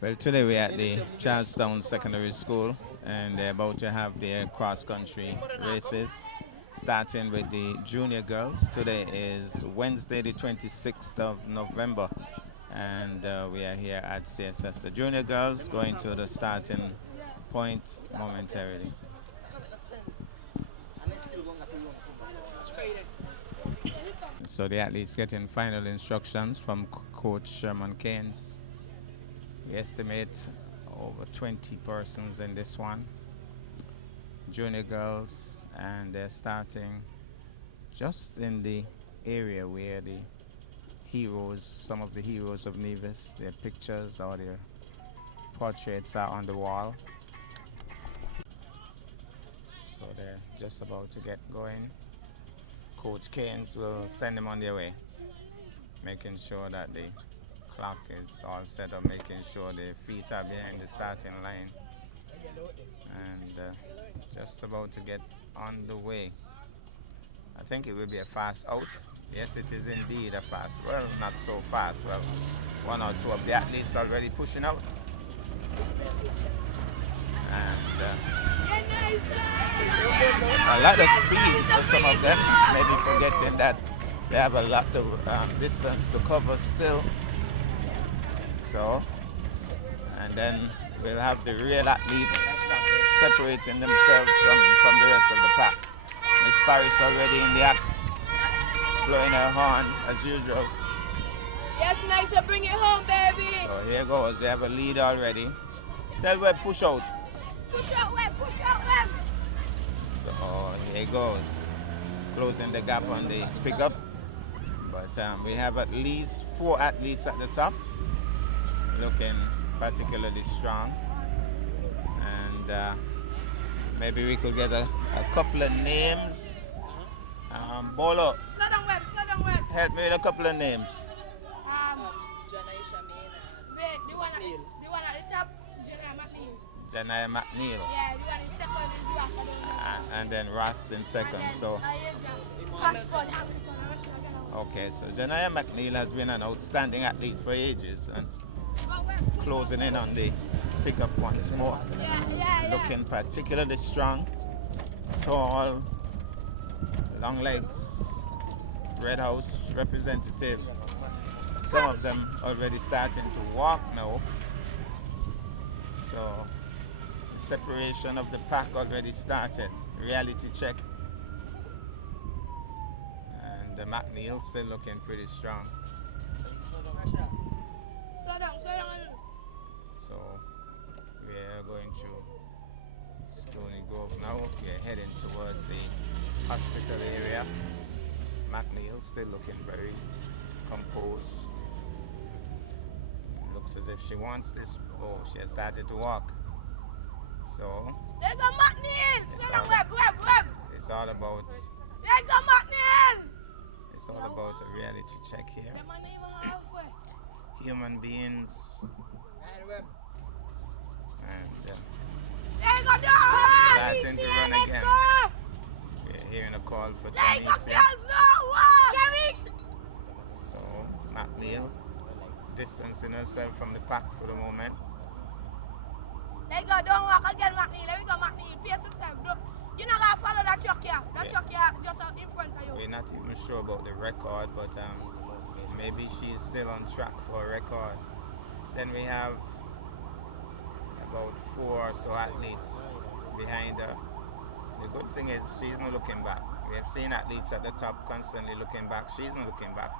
Well, today we're at the Charlestown Secondary School and they're about to have their cross-country races, starting with the junior girls. Today is Wednesday, the 26th of November, and we are here at CSS. The junior girls going to the starting point momentarily. So the athletes getting final instructions from Coach Sherman Keynes. We estimate over 20 persons in this one. Junior girls, and they're starting just in the area where the heroes, some of the heroes of Nevis, their pictures or their portraits are on the wall. So they're just about to get going. Coach Keynes will send them on their way, making sure that the clock is all set up, making sure their feet are behind the starting line, and just about to get on the way. I think it will be a fast out. Yes, it is indeed a fast. Well, not so fast. Well, one or two of the athletes already pushing out. And a lot of speed for some of them, maybe forgetting that they have a lot of distance to cover still. So, and then we'll have the real athletes separating themselves from the rest of the pack. Miss Paris already in the act, blowing her horn as usual. Yes, Nisha, bring it home, baby. So here goes, we have a lead already. Tell Webb, push out. Push out, Webb, push out, Webb. So here goes, closing the gap on the pickup. But we have at least 4 athletes at the top, looking particularly strong. And maybe we could get a couple of names. Bolo, Slow down, Webb. help me with a couple of names. The one at the top, Janai McNeil. Janaya McNeil. Yeah, the one in second is Ross. I don't know. And then Ross in second. So okay, so Janaya McNeil has been an outstanding athlete for ages and closing in on the pickup once more. Looking particularly strong, tall, long legs, Red House representative. Some of them already starting to walk now. So the separation of the pack already started. Reality check. And the McNeil still looking pretty strong. Slow down. So we're going to Stony Grove now. We're heading towards the hospital area. McNeil still looking very composed. Looks as if she wants this. Oh, she has started to walk. So There go McNeil. Slow down, Webb. it's all about There go McNeil. it's all about a reality check here. Them are not even halfway. Human beings and There go Dora. starting to run Let's again. go. We're hearing a call for There go Tunisia. girls. No, what? So McNeil distancing herself from the pack for the moment. There go. Don't walk again, McNeil. There we go, McNeil. Pace yourself. You're not going to follow that truck here. That truck here just out in front of you. We're not even sure about the record, but maybe she's still on track for a record. Then we have about 4 or so athletes behind her. The good thing is she's not looking back. We have seen athletes at the top constantly looking back. She's not looking back.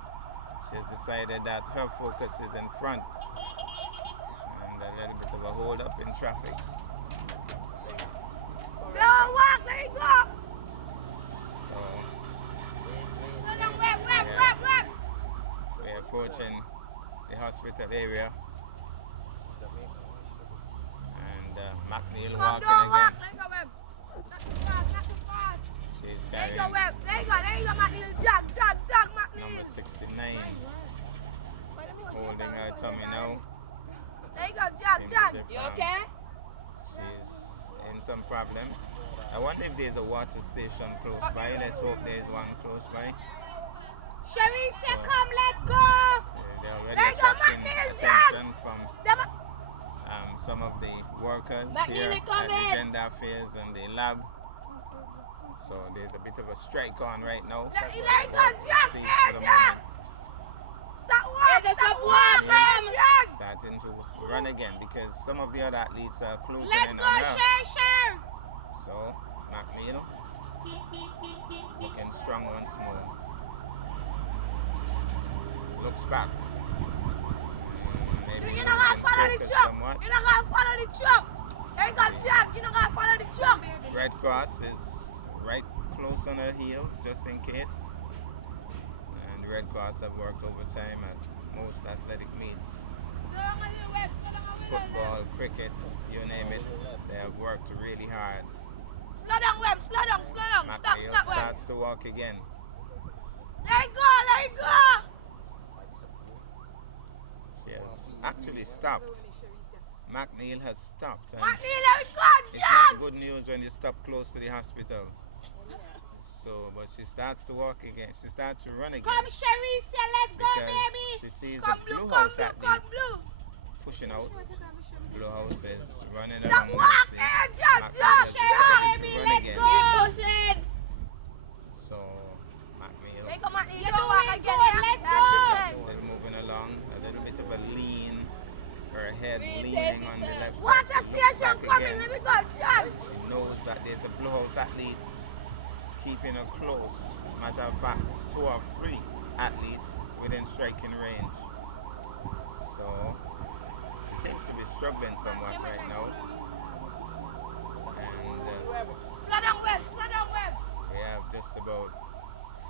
She has decided that her focus is in front. And a little bit of a hold up in traffic. Don't walk. There you go. So Slow down, Webb. we're approaching the hospital area. And McNeil Come, walking don't walk. again. There you go, Webb. Not too fast. She's There you carrying go, Webb. There you go, McNeil. Jog, number McNeil. 69, holding her tummy now. There you go, jog. You okay? She's in some problems. I wonder if there's a water station close by. Let's hope there's one close by. Sharisa, come, let's go. They're already There you go, attracting McNeil, attention from some of the workers That here nearly at come the in. gender affairs and the lab. So there's a bit of a strike on right now. Let go, Cease for the moment. Stop walking. Starting to run again because some of the other athletes are closing Let's in go, on her. share. So McNeil looking strong once more. Looks back. Maybe You're not gonna follow the focus jump. somewhat. You're not gonna follow the jump. Ain't got jump. You're not gonna follow the jump. Red Cross is right close on her heels just in case. And the Red Cross have worked overtime at most athletic meets. Football, cricket, you name it. They have worked really hard. Slow down, Webb. Slow down. McNeil Stop, Webb. starts to walk again. Let it go. She has actually stopped. McNeil has stopped. And McNeil, let it go, it's not good news when you stop close to the hospital. So, but she starts to walk again. She starts to run again. Come, Sharicia, let's go, because baby. she sees Come the blue, blue come house blue, athlete come blue. pushing out. Blue house is running Stop along walking, nicely. jump, McNeil is starting baby, to run let's again. go. Keep pushing. So, McNeil Come on, you don't walk again. Let's go. still moving along. A little bit of a lean. Her head leaning on the left side. Water She looks station back coming, again. let me go, jump. She knows that there's a blue house athlete keeping her close. Matter of fact, 2 or 3 athletes within striking range. So she seems to be struggling somewhat right now. And Slow down, Webb. we have just about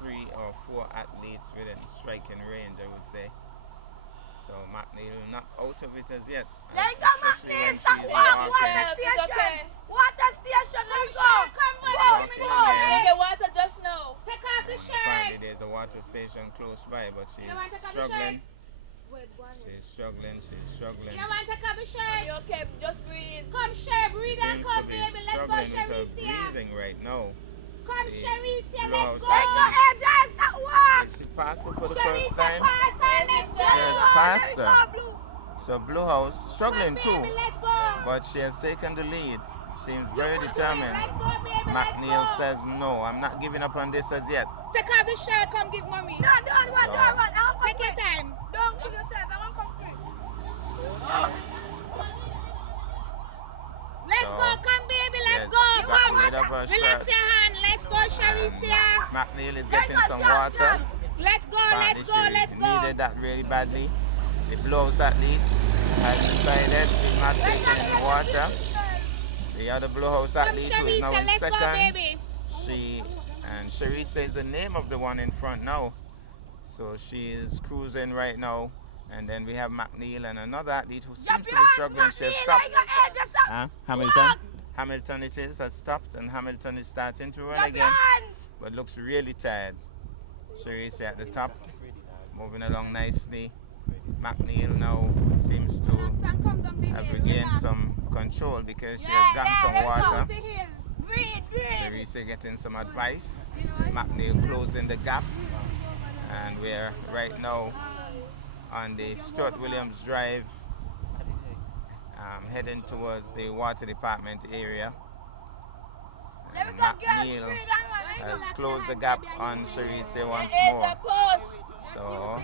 3 or 4 athletes within striking range, I would say. So McNeil not out of it as yet. Let go, McNeil. Stop walking. Water station. Water station, let me go. Come on, give me the Walking get water just now. Take off the Apparently shirt. there's a water station close by, but she's You don't want to take off the struggling. shirt? She's struggling. You don't want to take off the shirt? You okay? Just breathe. Come, Sher, breathe and Seems come, to be baby. Let's go, struggling with her Sharicia. breathing right now. Come, The Sharicia, blue let's go. house Let's go, AJ, stop walk. Did she pass her for the first Sharicia, time? pass her, let's go. She has passed Let her. me go, Blue. So Blue House struggling Come, too, baby, let's go. but she has taken the lead. Seems You very can do it. determined. Let's go, baby, McNeil let's go. says no, I'm not giving up on this as yet. Take off the shirt, come give mommy. No, don't run. Take your time. Don't kill yourself, I won't come quick. Let's So, go, come baby, let's yes, go. got Come, rid of her relax shirt. your hand. Let's go, Sharicia. McNeil is getting some water. Let's go, Apparently let's go, let's she go. needed that really badly. The Blue House athlete has decided she's not taking any water. The other Blue House Come, athlete who is now Sharicia, in let's go, second. baby. And Cherie says the name of the one in front now. So she is cruising right now. And then we have McNeil and another athlete who seems to be struggling. She has stopped. Huh? Hamilton? Hamilton it is, has stopped, and Hamilton is starting to run again. But looks really tired. Cherie at the top, moving along nicely. McNeil now seems to have regained some control because she has gotten some water. Cherie getting some advice. McNeil closing the gap. And we're right now on the Stuart Williams Drive, heading towards the water department area. And McNeil has closed the gap on Cherise once more. So,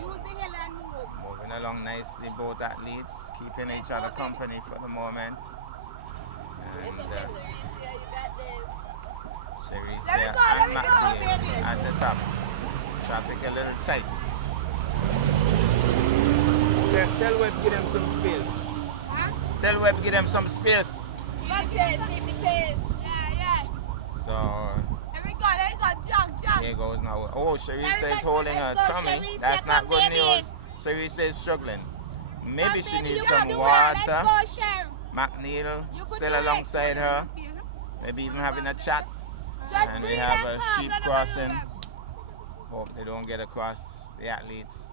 moving along nicely, both athletes keeping each other company for the moment. And Cherise and McNeil at the top. Traffic a little tight. Tell Webb give them some space. Tell Webb give them some space. Keep the pace. So There we go, here goes now. Oh, Cherise is holding her Let's go, tummy. Sharicia, That's not come, good baby. news. Cherise is struggling. Maybe she needs You some can do it. water. Let's go, Sher. McNeil You could still do it. alongside her. Maybe even having a chat. Just And we breathe have and a come. sheep No, no, no, crossing. no. Hope they don't get across the athletes.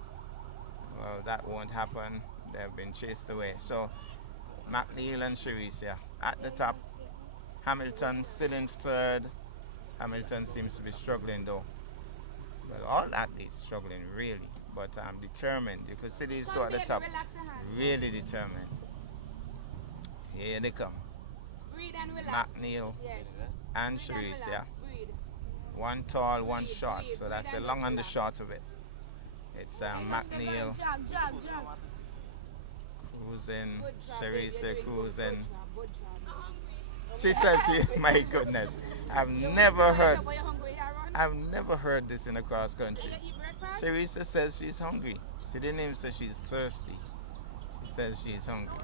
Well, that won't happen. They've been chased away. So McNeil and Cherise at the top. Hamilton still in third. Hamilton seems to be struggling though. Well, all athletes struggling really, but determined. You could see these two at the top, really determined. Here they come. Breathe and relax. McNeil Yes. and Breathe and Sharice, yeah. relax. Breathe. One tall, one Breathe, short. breathe, So that's breathe the and long and the relax. short of it. It's McNeil Jog. cruising, Good job, Sharice baby. cruising. Good job. She says she, my goodness, I've never heard this in a cross country. You eat breakfast? Sharice says she's hungry. She didn't even say she's thirsty. She says she's hungry.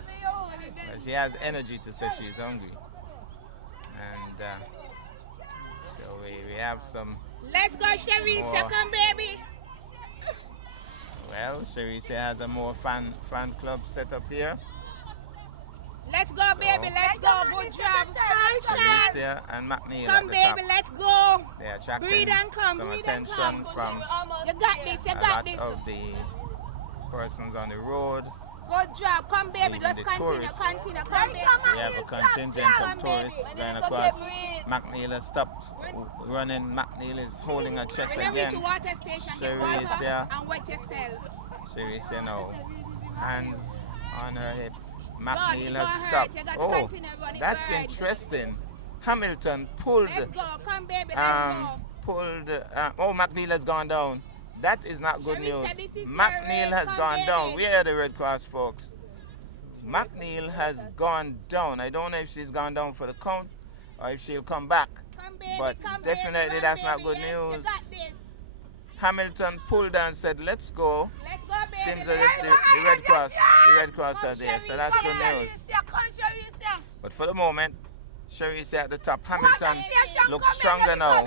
But she has energy to say she's hungry. And so we have some. Let's go, Sharice. More. Come, baby. Well, Sharice has a more fan club set up here. Let's go, baby. Let's go. Good job. Sharice and McNeil Come, at the top. baby. Let's go. They are attracting Breathe and come. some Breathe and attention come. from You got this. You a got lot this. of the persons on the road. Good job. Come, baby. Even Just the continue. tourists. Continue. Come, baby. We have a contingent Come, of baby. tourists going Okay, across. breathe. McNeil has stopped running. McNeil is holding her chest When you reach again. the water station, get Sharice, water yeah. and wet yourself. Sharice now, hands on her hip. God, McNeil you has got hurt. stopped. You got to Oh, continue running that's right. interesting. Hamilton pulled. Let's go. Come, baby. Let's go. Pulled. Oh, McNeil has gone down. That is not good Sharice news. said this is McNeil your has race. gone Come, down. baby. Where are the Red Cross folks? McNeil has gone down. I don't know if she's gone down for the count or if she'll come back. Come, baby. But Come, definitely baby. that's Run, not baby. good Yes, you news. got this. Hamilton pulled and said, "Let's go." Let's go, baby. Seems as if the Red Cross are there, so that's good news. But for the moment, Sharice at the top. Hamilton looks stronger now.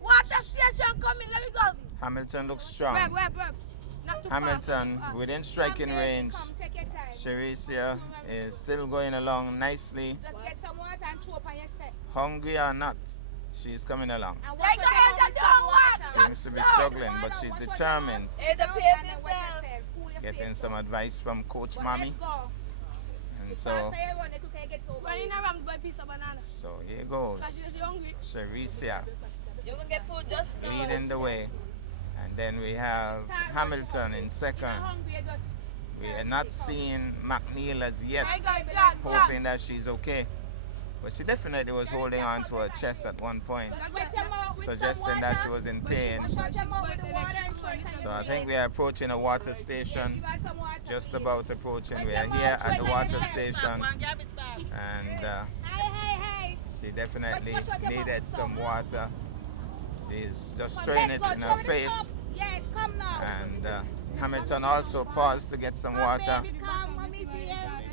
Water station coming. Let me go. Hamilton looks strong. Web. Not too Hamilton fast. within striking Come, baby, range. Come, take your time. Sharice is still going along nicely. Just get some water and chew up on yourself. Hungry or not, she's coming along. And watch what you do with some water. Seems to be struggling, but she's determined. Hey, the pace itself. Getting some advice from Coach Mommy. Let's go. And so, Running around by a piece of banana. so here goes. Because she's hungry. Sharice You're gonna get food just now. leading the way. And then we have Hamilton in second. We are not seeing McNeil as yet, hoping that she's okay. But she definitely was holding on to her chest at one point, suggesting that she was in pain. So I think we are approaching a water station, just about approaching. We are here at the water station, and she definitely needed some water. She's just throwing it in her face. Yes, come now. And Hamilton also paused to get some water.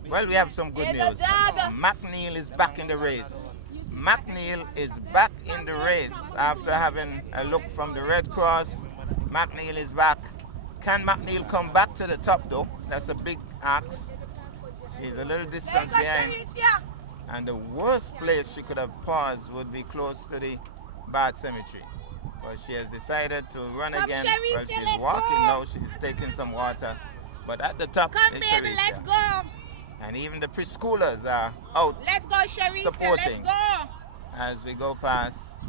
Well, we have some good Hey, the news. dog. McNeil is back in the race. McNeil is back in the race after having a look from the Red Cross. McNeil is back. Can McNeil come back to the top though? That's a big ask. She's a little distance behind. And the worst place she could have paused would be close to the Bad Cemetery. But she has decided to run Come, again. Sharice, Well, she's let's walking go. now. She's taking some water. But at the top Come, is baby, Sharice. let's go. And even the preschoolers are out Let's go, Sharice. Supporting. Let's go. as we go past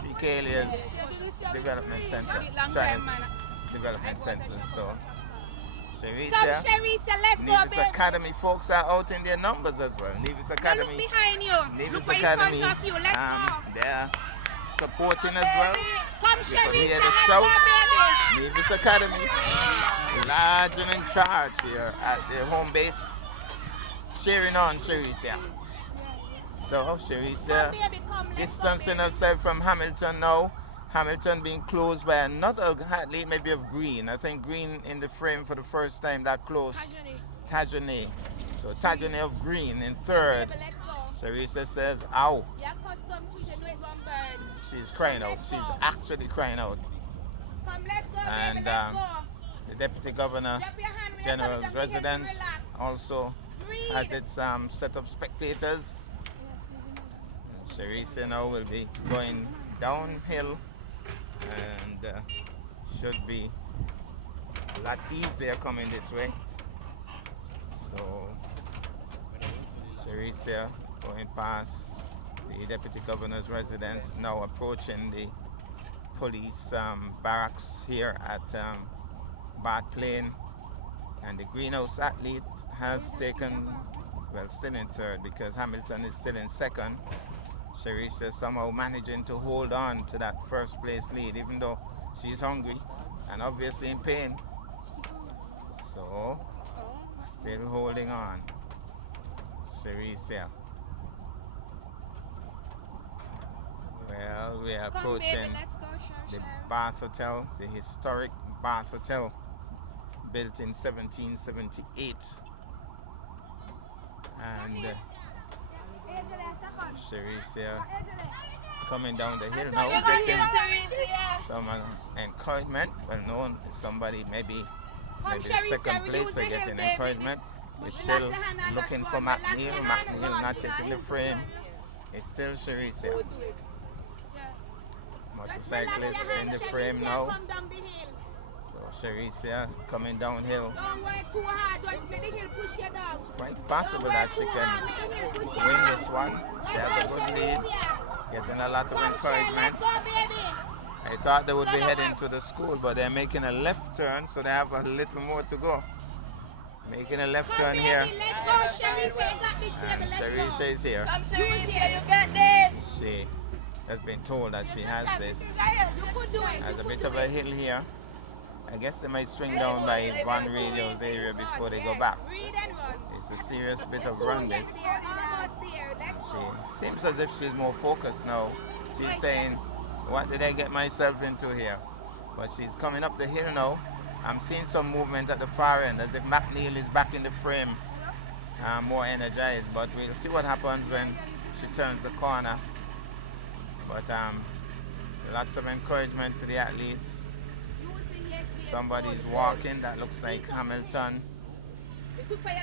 Shikalia's Development Center, Child Development Center. So, Come, Sharice, Sharice, let's go, Nevis baby. Academy folks are out in their numbers as well. Nevis Now Academy, look behind you. Nevis Look right in Academy, front of you. Let's go. they're supporting as well. Come, You could Sharice, hear the let's shout. go, baby. Nevis Academy, large and in charge here at their home base, cheering on Sharice. So Sharice Come, baby, come. Let's distancing go, baby. herself from Hamilton now. Hamilton being closed by another athlete, maybe of Green. I think Green in the frame for the first time that close. Tajane. So Tajane of Green in third. Baby, let's go. Sharice says, ow. You're accustomed to it, you ain't gonna burn. She's crying out. Let's She's go. actually crying out. Come, let's go, And baby, let's go. the Deputy Governor Drop your hand when you're General's coming down here to residence relax. also Breathe. has its set of spectators. And Sharice now will be going downhill and should be a lot easier coming this way. So Sharice going past the Deputy Governor's residence, now approaching the police barracks here at Bart Plain. And the greenhouse athlete has taken well, still in third because Hamilton is still in second. Sharisha somehow managing to hold on to that first place lead, even though she's hungry and obviously in pain. So, still holding on. Sharisha. Well, we are approaching the Bath Hotel, the historic Bath Hotel, built in 1778. And Sharisha coming down the hill now, getting some encouragement. Well known, somebody maybe the second place are getting encouragement. We're still looking for McNeil. McNeil not yet in the frame. It's still Sharisha. Motorcyclist in the frame now. So Sharisha coming downhill. It's quite possible that she can win this one. She has a good lead, getting a lot of encouragement. I thought they would be heading to the school, but they're making a left turn, so they have a little more to go. Making a left turn here. And Sharisha is here. Come, Sharisha, you got this. She has been told that she has this. Has a bit of a hill here. I guess they might swing down by Van Radio's area before they go back. It's a serious bit of run this. She seems as if she's more focused now. She's saying, what did I get myself into here? But she's coming up the hill now. I'm seeing some movement at the far end as if McNeil is back in the frame, more energized. But we'll see what happens when she turns the corner. But lots of encouragement to the athletes. Somebody's walking, that looks like Hamilton.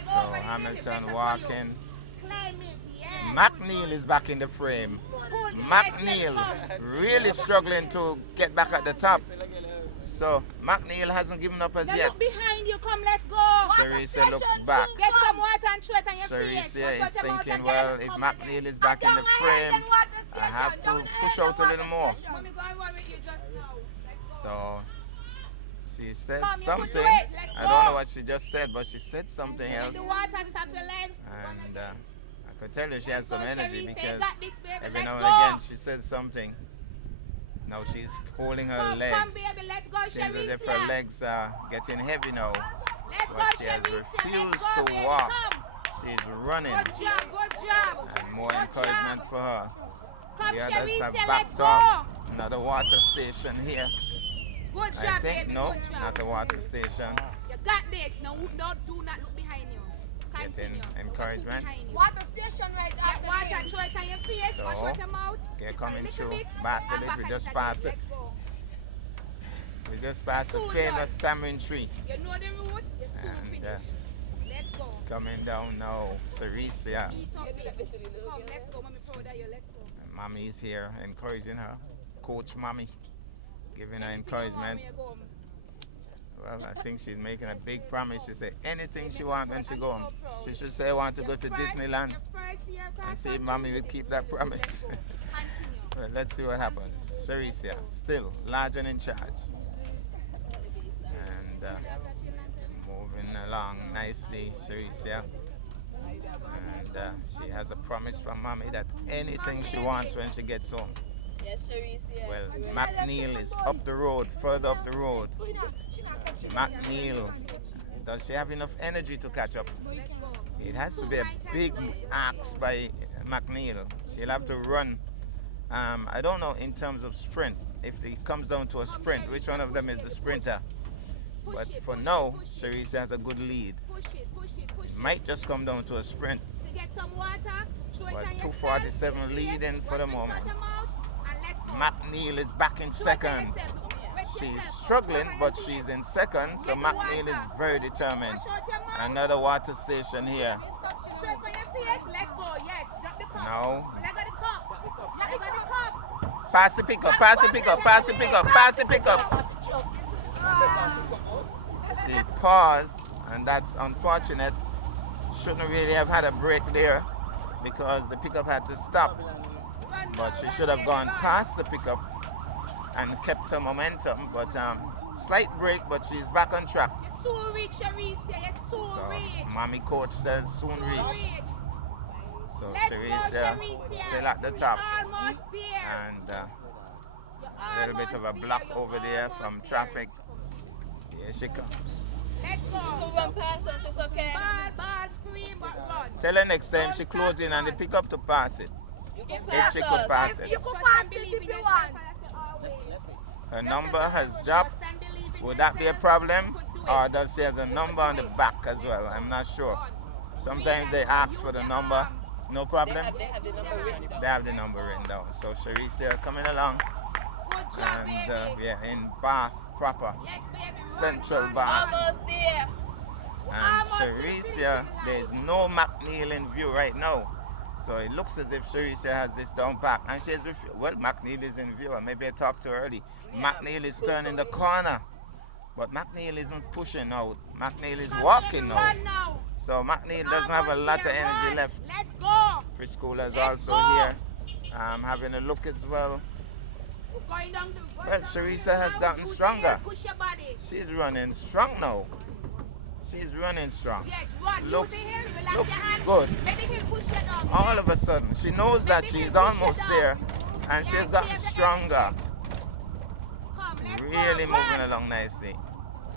So Hamilton walking. McNeil is back in the frame. McNeil really struggling to get back at the top. So McNeil hasn't given up as yet. Look behind you, come, let's go. Sharisha looks back. Get some water and throw it on your face. Sharisha is thinking, well, if McNeil is back in the frame, I have to push out a little more. So she said something. I don't know what she just said, but she said something else. And I could tell you she has some energy because every now and again she says something. Now she's holding her legs. Seems as if her legs are getting heavy now. But she has refused to walk. She's running. And more encouragement for her. The others have backed off. Another water station here. I think, no, not a water station. You got this. No, do not look behind you. Getting encouragement. Water station right there. Water, throw it on your face, So, wash out your mouth. they're coming through Bath Village. We just passed it. We just passed the famous tamarind tree. You know the route? And Let's go. coming down now, Sharisha. Come, let's go. Mommy, proud of you. Let's go. And Mommy's here encouraging her. Coach Mommy giving her encouragement. Well, I think she's making a big promise. She said anything she wants when she go home. She should say I want to go to Disneyland and see if Mommy will keep that promise. Well, let's see what happens. Sharisha still large and in charge. And moving along nicely, Sharisha. And she has a promise from Mommy that anything she wants when she gets home. Yes, Sharisha. Well, McNeil is up the road, further up the road. McNeil, does she have enough energy to catch up? It has to be a big axe by McNeil. She'll have to run. I don't know in terms of sprint. If it comes down to a sprint, which one of them is the sprinter? But for now, Sharisha has a good lead. It might just come down to a sprint. But 2:47 leading for the moment. McNeil is back in second. She's struggling, but she's in second, so McNeil is very determined. Another water station here. No. Pass the pickup, pass the pickup, pass the pickup, pass the pickup. She paused, and that's unfortunate. Shouldn't really have had a break there because the pickup had to stop. But she should have gone past the pickup and kept her momentum. But slight break, but she's back on track. You soon reach, Sharisha. You soon So, reach. Mommy coach says soon reach. So Let's go, Sharicia Sharicia. still at the top. Almost there. And You're a little bit of a almost block there. You're over there almost from there. traffic. Here she comes. Let's You go. can run past us, it's okay. Ball, scream, but run. Tell her next time Don't she stop, close in and they run. pick up to pass it. You can If pass she us. could pass it. You could pass this if you want. Her number has dropped. Would that be a problem? Or does she have a number on the back as well? I'm not sure. Sometimes they ask for the number. No problem. They have the number written down. They have the number written down. So Sharicia coming along. Good job, And baby. we are in Bath proper. Yes, baby. Run, Central run, Bath. Almost there. And Sharicia, there's no McNeil in view right now. So it looks as if Sharicia has this down pat. And she's, well, McNeil is in view. Maybe I talked too early. McNeil is turning the corner. But McNeil isn't pushing out. McNeil is walking now. Run now. So McNeil doesn't have a lot of energy Run. left. Let's go. Preschoolers Let's also go. here. Having a look as well. We're going down Well, down Sharicia has down. gotten Push stronger. here, Push your body. She's running strong now. She's running strong. Yes, run. Looks- Use the hill. Relax looks your hand. good. Let the hill push you down. All of a sudden, she knows that she's almost there and she's gotten stronger. Come, let's Really go. moving Run. along nicely.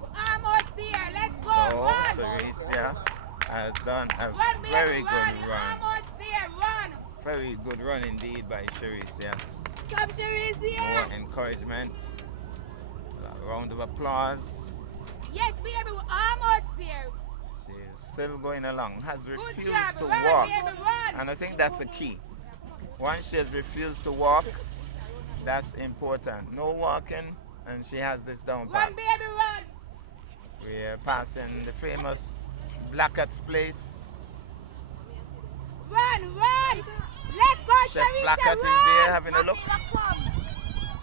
We're almost there. Let's go. So, Run. Sharicia has done a Run, baby, very run. good You're run. almost there. Run. Very good run indeed by Sharicia. Come, Sharicia. More encouragement. A round of applause. Yes, baby, we're almost there. She's still going along. Has Good refused job. to Run, walk. baby, run. And I think that's the key. Once she has refused to walk, that's important. No walking, and she has this down pat. Run, baby, run. We're passing the famous Blackett's place. Run, run. Let's go, Chef Sharicia, Blackett is run. there having a look.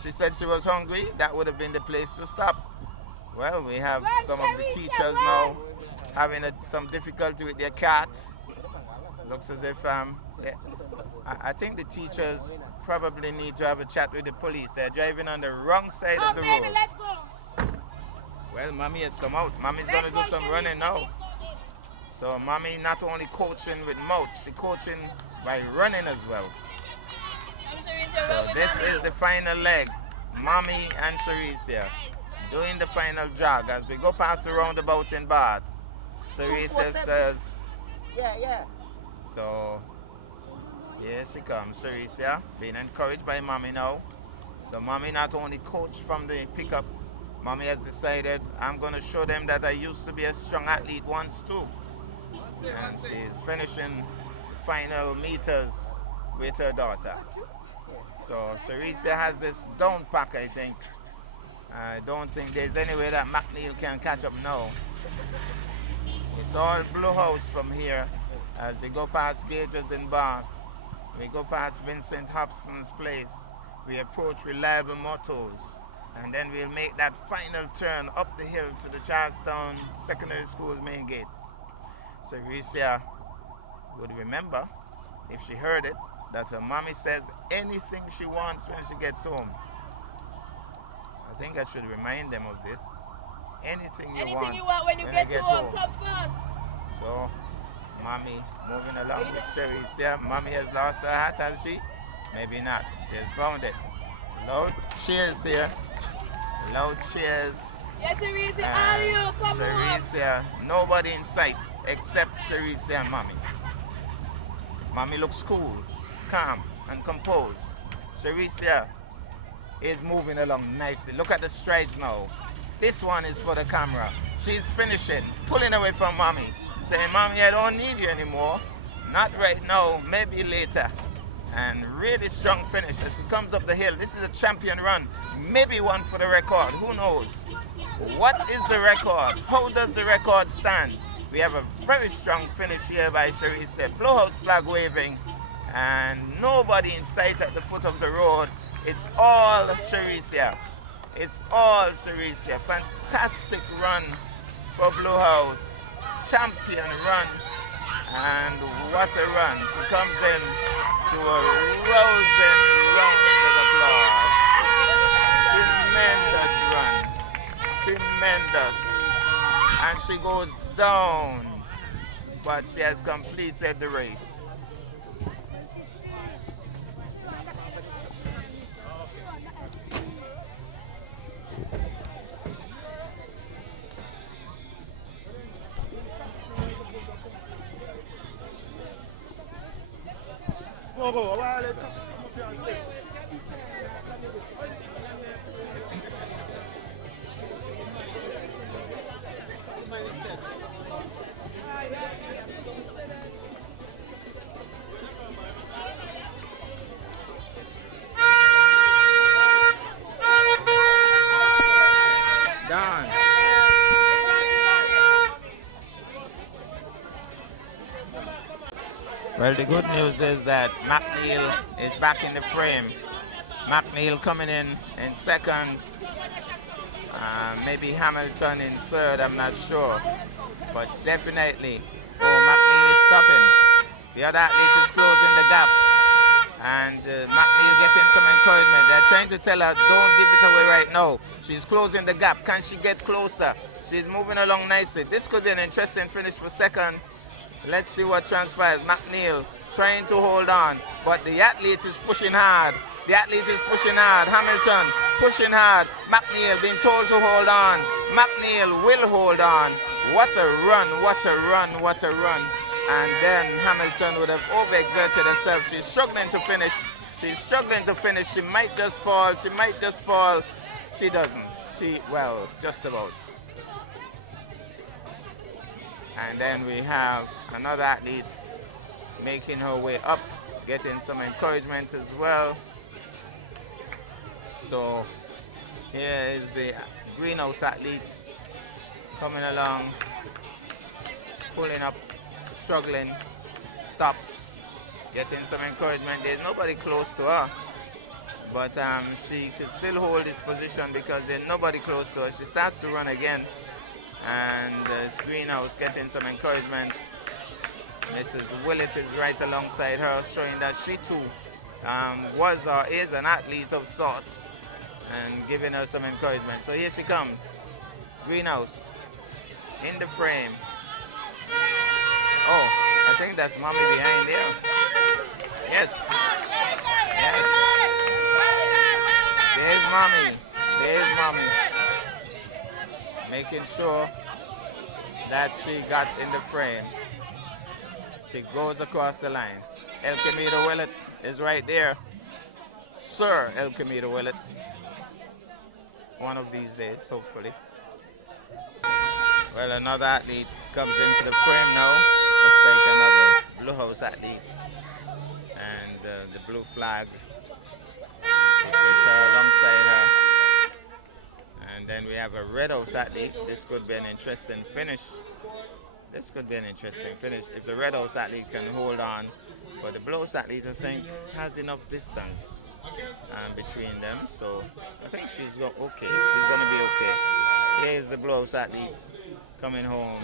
She said she was hungry. That would have been the place to stop. Well, we have Run, some of the Sharicia, teachers run. now having some difficulty with their cats. Looks as if I think the teachers probably need to have a chat with the police. They're driving on the wrong side Come, of the baby, road. let's go. Well, Mommy has come out. Mommy's Let's going to go, do some Sharicia. running now. So Mommy not only coaching with mouth, she coaching by running as well. Come, Sharicia. So Run with this mommy. is the final leg. Mommy and Sharicia doing the final jog as we go past the roundabout in Bath. Sharicia says, Yeah. so here she comes, Sharicia, being encouraged by Mommy now. So Mommy not only coached from the pickup, Mommy has decided, I'm going to show them that I used to be a strong athlete once too. And she's finishing the final meters with her daughter. So Sharicia has this down pack, I think. I don't think there's any way that McNeil can catch up now. It's all Blue House from here as we go past Gages in Bath. We go past Vincent Hobson's place. We approach Reliable Motors. And then we'll make that final turn up the hill to the Charlestown Secondary School's main gate. Sharicia would remember, if she heard it, that her mommy says anything she wants when she gets home. I think I should remind them of this. Anything you want when you get home. Come first. So, Mommy moving along with Sharicia. Mommy has lost her hat, has she? Maybe not. She has found it. Loud cheers here. Loud cheers. Yes, Sharicia, all you. Come on. Sharicia, nobody in sight except Sharicia and Mommy. Mommy looks cool, calm, and composed. Sharicia is moving along nicely. Look at the strides now. This one is for the camera. She's finishing, pulling away from Mommy, saying, Mommy, I don't need you anymore. Not right now, maybe later. And really strong finish as she comes up the hill. This is a champion run. Maybe one for the record. Who knows? What is the record? How does the record stand? We have a very strong finish here by Sharicia. Blue House flag waving. And nobody in sight at the foot of the road. It's all Sharicia. It's all Sharicia. Fantastic run for Blue House. Champion run. And what a run. She comes in to a rousing round of applause. Tremendous run. Tremendous. And she goes down. But she has completed the race. Done. Well, the good news is that McNeil is back in the frame. McNeil coming in second. Maybe Hamilton in third, I'm not sure. But definitely, McNeil is stopping. The other athlete is closing the gap. And McNeil getting some encouragement. They're trying to tell her, don't give it away right now. She's closing the gap. Can she get closer? She's moving along nicely. This could be an interesting finish for second. Let's see what transpires. McNeil trying to hold on, but the athlete is pushing hard. The athlete is pushing hard. Hamilton pushing hard. McNeil being told to hold on. McNeil will hold on. What a run, what a run, what a run. And then Hamilton would have overexerted herself. She's struggling to finish. She's struggling to finish. She might just fall. She might just fall. She doesn't. Well, just about. And then we have another athlete making her way up, getting some encouragement as well. So here is the greenhouse athlete coming along, pulling up, struggling, stops, getting some encouragement. There's nobody close to her, but she could still hold this position because there's nobody close to her. She starts to run again, and this greenhouse getting some encouragement. Mrs. Willett is right alongside her, showing that she too was or is an athlete of sorts, and giving her some encouragement. So here she comes, greenhouse in the frame. Oh, I think that's mommy behind there. Yes. Yes. There's mommy. There's mommy. Making sure that she got in the frame. She goes across the line. El Camino Willett is right there. Sir El Camino Willett. One of these days, hopefully. Well, another athlete comes into the frame now. Looks like another Blue House athlete. And the blue flag with her alongside her. And then we have a Red House athlete. This could be an interesting finish. This could be an interesting finish if the Red House athlete can hold on. But the Blue House athlete, I think, has enough distance between them. So I think she's okay. She's going to be okay. Here's the Blue House athlete coming home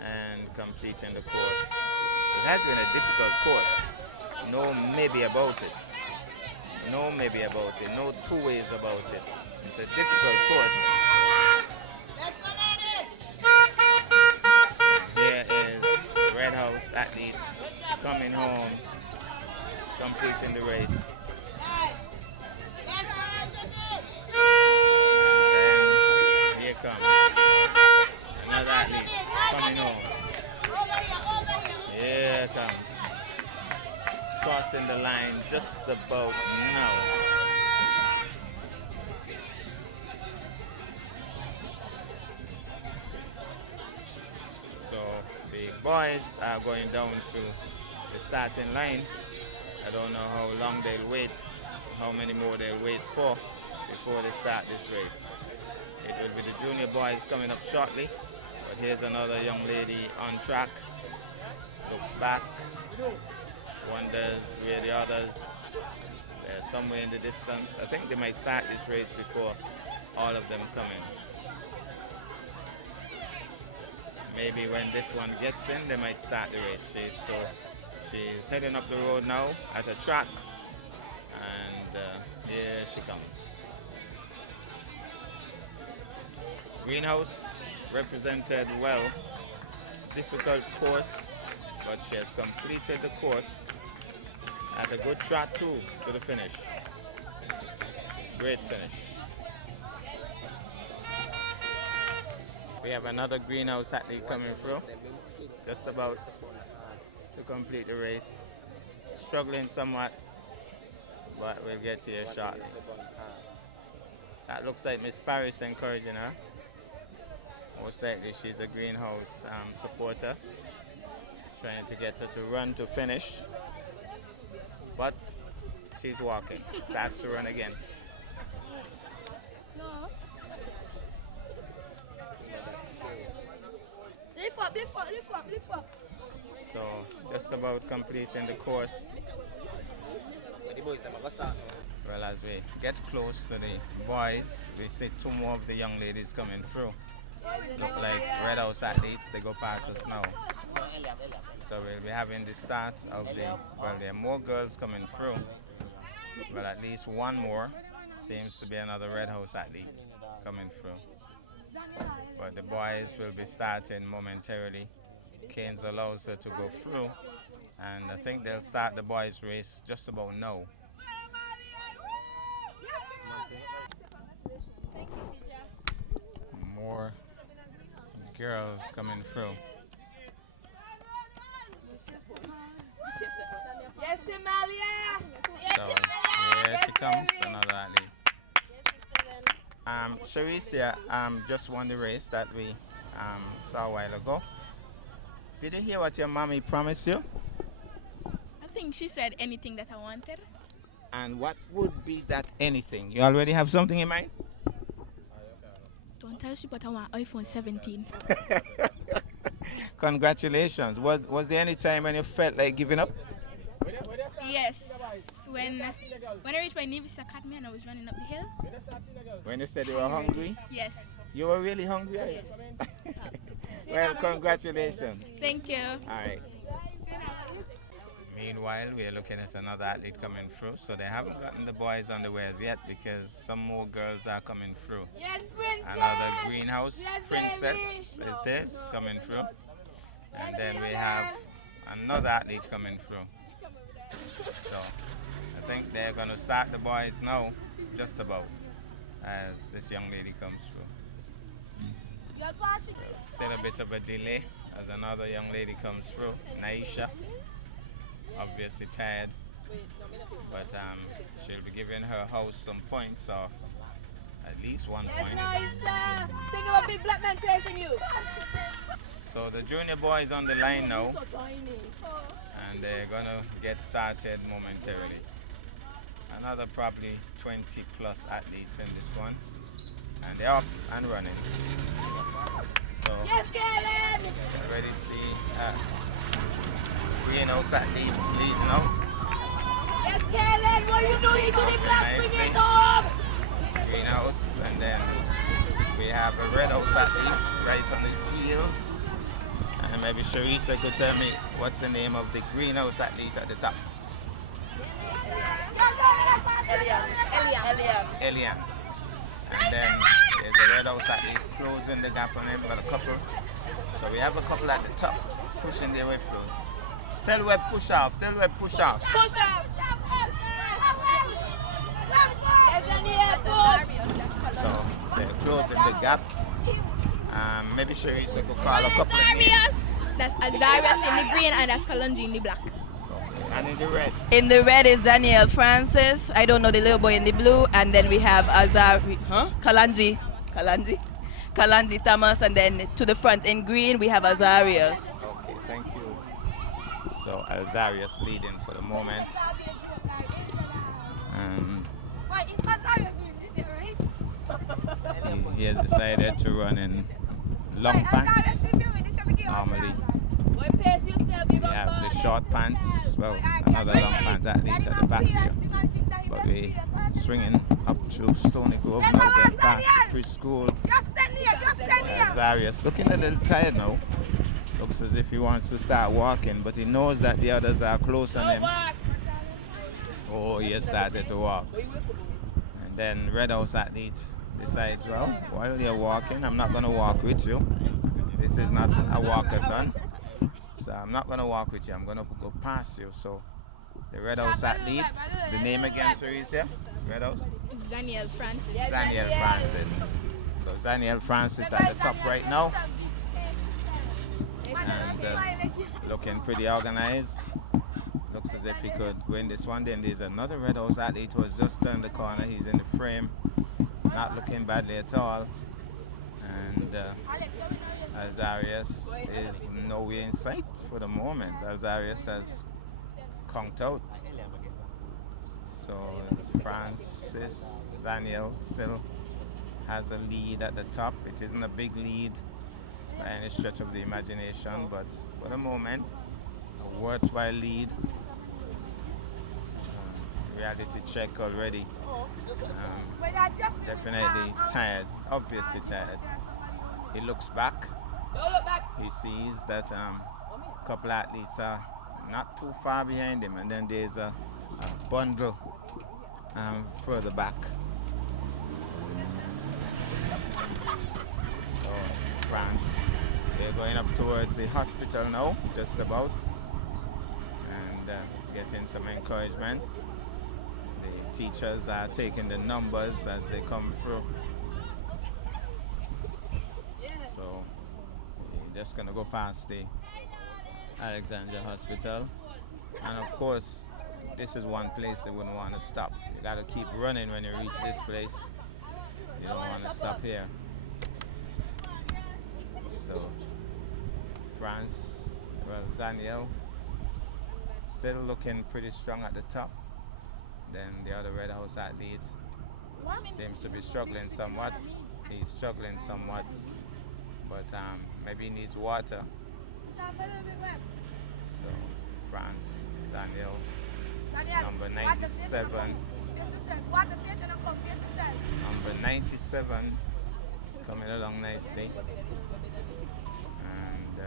and completing the course. It has been a difficult course. No maybe about it. No maybe about it. No two ways about it. It's a difficult course. Here is Red House athlete coming home, completing the race. And then here comes another athlete coming home. Here it comes. Crossing the line just about now. So the boys are going down to the starting line. I don't know how long they'll wait, how many more they'll wait for before they start this race. It will be the junior boys coming up shortly, but here's another young lady on track. Looks back, wonders where the others. They're somewhere in the distance. I think they might start this race before all of them come in. Maybe when this one gets in, they might start the race. She's heading up the road now at a trot, and here she comes. Greenhouse represented well. Difficult course, but she has completed the course at a good trot too to the finish. Great finish. We have another greenhouse athlete coming through, just about to complete the race. struggling somewhat, but we'll get here shortly. That looks like Miss Paris encouraging her. Most likely she's a greenhouse supporter, trying to get her to run to finish. But she's walking, starts to run again. No. Lift up, lift up, lift up, lift up. So just about completing the course. Well, as we get close to the boys, we see two more of the young ladies coming through. Look like Red House athletes, they go past us now. So we'll be having the start of the, well, there are more girls coming through, but at least one more seems to be another Red House athlete coming through. But the boys will be starting momentarily. Keynes allows her to go through, and I think they'll start the boys' race just about now. More girls coming through. Yes, Timalia. So here she comes, another athlete. Sharicia just won the race that we saw a while ago. Did you hear what your mommy promised you? I think she said anything that I wanted. And what would be that anything? You already have something in mind? Don't tell she, but I want iPhone 17. Congratulations. Was there any time when you felt like giving up? Yes. When I reached my Nevis Academy and I was running up the hill. When you said you were hungry? Yes. You were really hungry? Are you? Well, congratulations. Thank you. All right. Meanwhile, we are looking at another athlete coming through. So they haven't gotten the boys on the way as yet because some more girls are coming through. Yes, Princess. Another greenhouse Yes, princess is this coming through. And then we have another athlete coming through. So I think they're going to start the boys now, just about, as this young lady comes through. Still a bit of a delay as another young lady comes through, Naisha. Obviously tired, but she'll be giving her house some points, or at least 1 Yes, point. Naisha. Think of a big black man chasing you. So the junior boys on the line now, and they're gonna get started momentarily. Another probably 20 plus athletes in this one, and they're off and running. So Yes, Kellen. you already see greenhouse athletes leading out. Yes, Kellen. What are you doing to the black? Bring it up. Greenhouse, and then we have a red house athlete right on his heels. And maybe Sharisa could tell me what's the name of the greenhouse athlete at the top. Elian. And then there's a red house athlete closing the gap on him, but a couple. So we have a couple at the top pushing their way through. Tell Web push off, tell Web push off. Push up. Yes, Daniel, push. So they're closing the gap. Maybe Sharisa could call a couple of names. That's Azarius in the green and that's Kalonji in the black. And in the red. In the red is Daniel Francis. I don't know the little boy in the blue. And then we have Kalanji Thomas. And then to the front in green, we have Azarius. Okay, thank you. So Azarius leading for the moment. He has decided to run in long pants. Normally, we have the short pants. Well, another long pant athlete at the back here. But we swinging up to Stony Grove, now going past the preschool. Azarius looking a little tired now. Looks as if he wants to start walking, but he knows that the others are close on him. Oh, he has started to walk. And then Red House athlete decides, well, while you're walking, I'm not going to walk with you. This is not a walkathon. So I'm not going to walk with you. I'm going to go past you. So the Red House athlete, the name again, Teresa? Red House? Daniel Francis. Daniel Francis. So Daniel Francis at the top right now. And looking pretty organized. Looks as if he could win this one. Then there's another Red House athlete who has just turned the corner. He's in the frame, not looking badly at all. And Alzarius is nowhere in sight for the moment. Alzarius has conked out. So Francis Daniel still has a lead at the top. It isn't a big lead by any stretch of the imagination, but for the moment, a worthwhile lead. Reality check already. Definitely tired, obviously tired. He looks back. He sees that a couple athletes are not too far behind him, and then there's a bundle further back. So France, they're going up towards the hospital now, just about, and getting some encouragement. The teachers are taking the numbers as they come through. So we're just gonna go past the Alexandria Hospital, and of course this is one place they wouldn't want to stop. You gotta keep running when you reach this place. You don't want to stop here. So France, well, Zaniel still looking pretty strong at the top. Then the other Red House athlete seems to be struggling somewhat. He's struggling somewhat, but maybe he needs water. So France, Daniel, number 97. Number 97 coming along nicely. And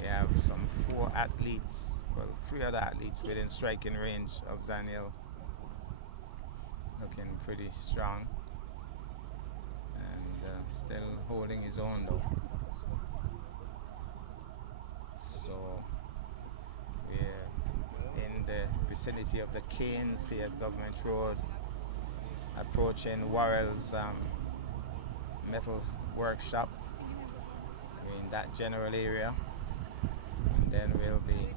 we have some 4 athletes, well, 3 other athletes within striking range of Daniel. Looking pretty strong and still holding his own though. So we're in the vicinity of the Canes here at Government Road, approaching Worrell's metal workshop. We're in that general area, and then we'll be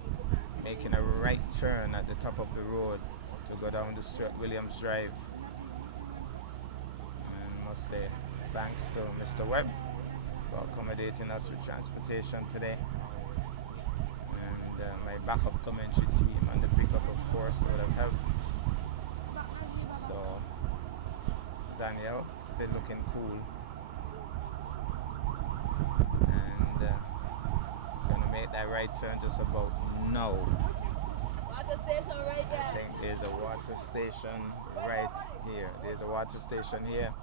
making a right turn at the top of the road to go down the Stuart Williams Drive. And must say thanks to Mr. Webb for accommodating us with transportation today. And my backup commentary team and the pickup, of course, would have helped. So Daniel still looking cool, and he's gonna make that right turn just about now. Water station right there. I think there's a water station right here. There's a water station here.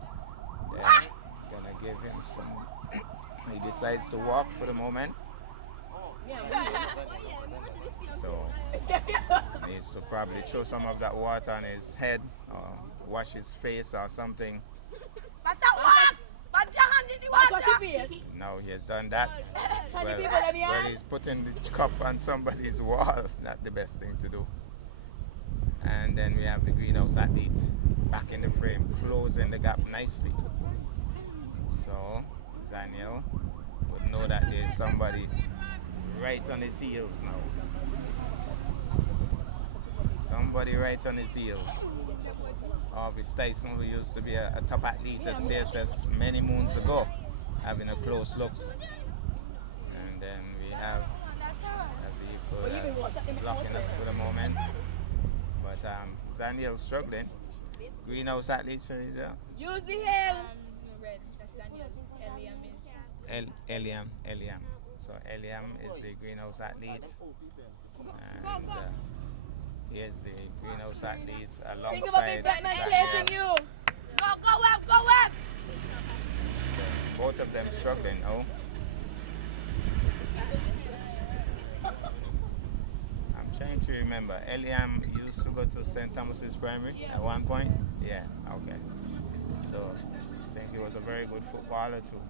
They're gonna give him some. He decides to walk for the moment. So he needs to probably throw some of that water on his head or wash his face or something. Now he has done that. Well, he's putting the cup on somebody's wall. Not the best thing to do. And then we have the greenhouse athlete back in the frame, closing the gap nicely. So Daniel would know that there's somebody right on his heels now. Somebody right on his heels. Orvis Tyson, who used to be a top athlete at CSS many moons ago, having a close look. And then we have a vehicle that's blocking us for the moment. But Daniel struggling. Greenhouse athlete, is Use the hill. Red. That's Daniel. Eliam is. Eliam. So Eliam is the greenhouse athlete. And he is the greenhouse athlete alongside Daniel. Go Web! Both of them struggling now. I'm trying to remember. Eliam used to go to St. Thomas's Primary at one point. Yeah, okay. So I think he was a very good footballer too.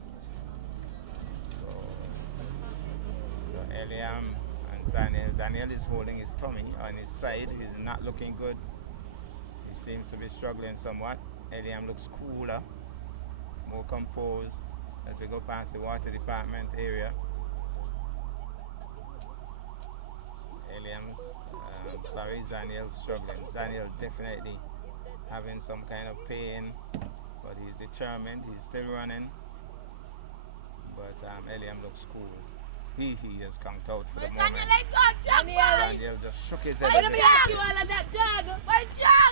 So Eliam and Daniel is holding his tummy on his side. He's not looking good. He seems to be struggling somewhat. Eliam looks cooler, more composed as we go past the water department area. Eliam's sorry, Zaniel's struggling. Zaniel definitely having some kind of pain, but he's determined. He's still running. But Eliam looks cool. He has conked out for the moment. Daniel just shook his head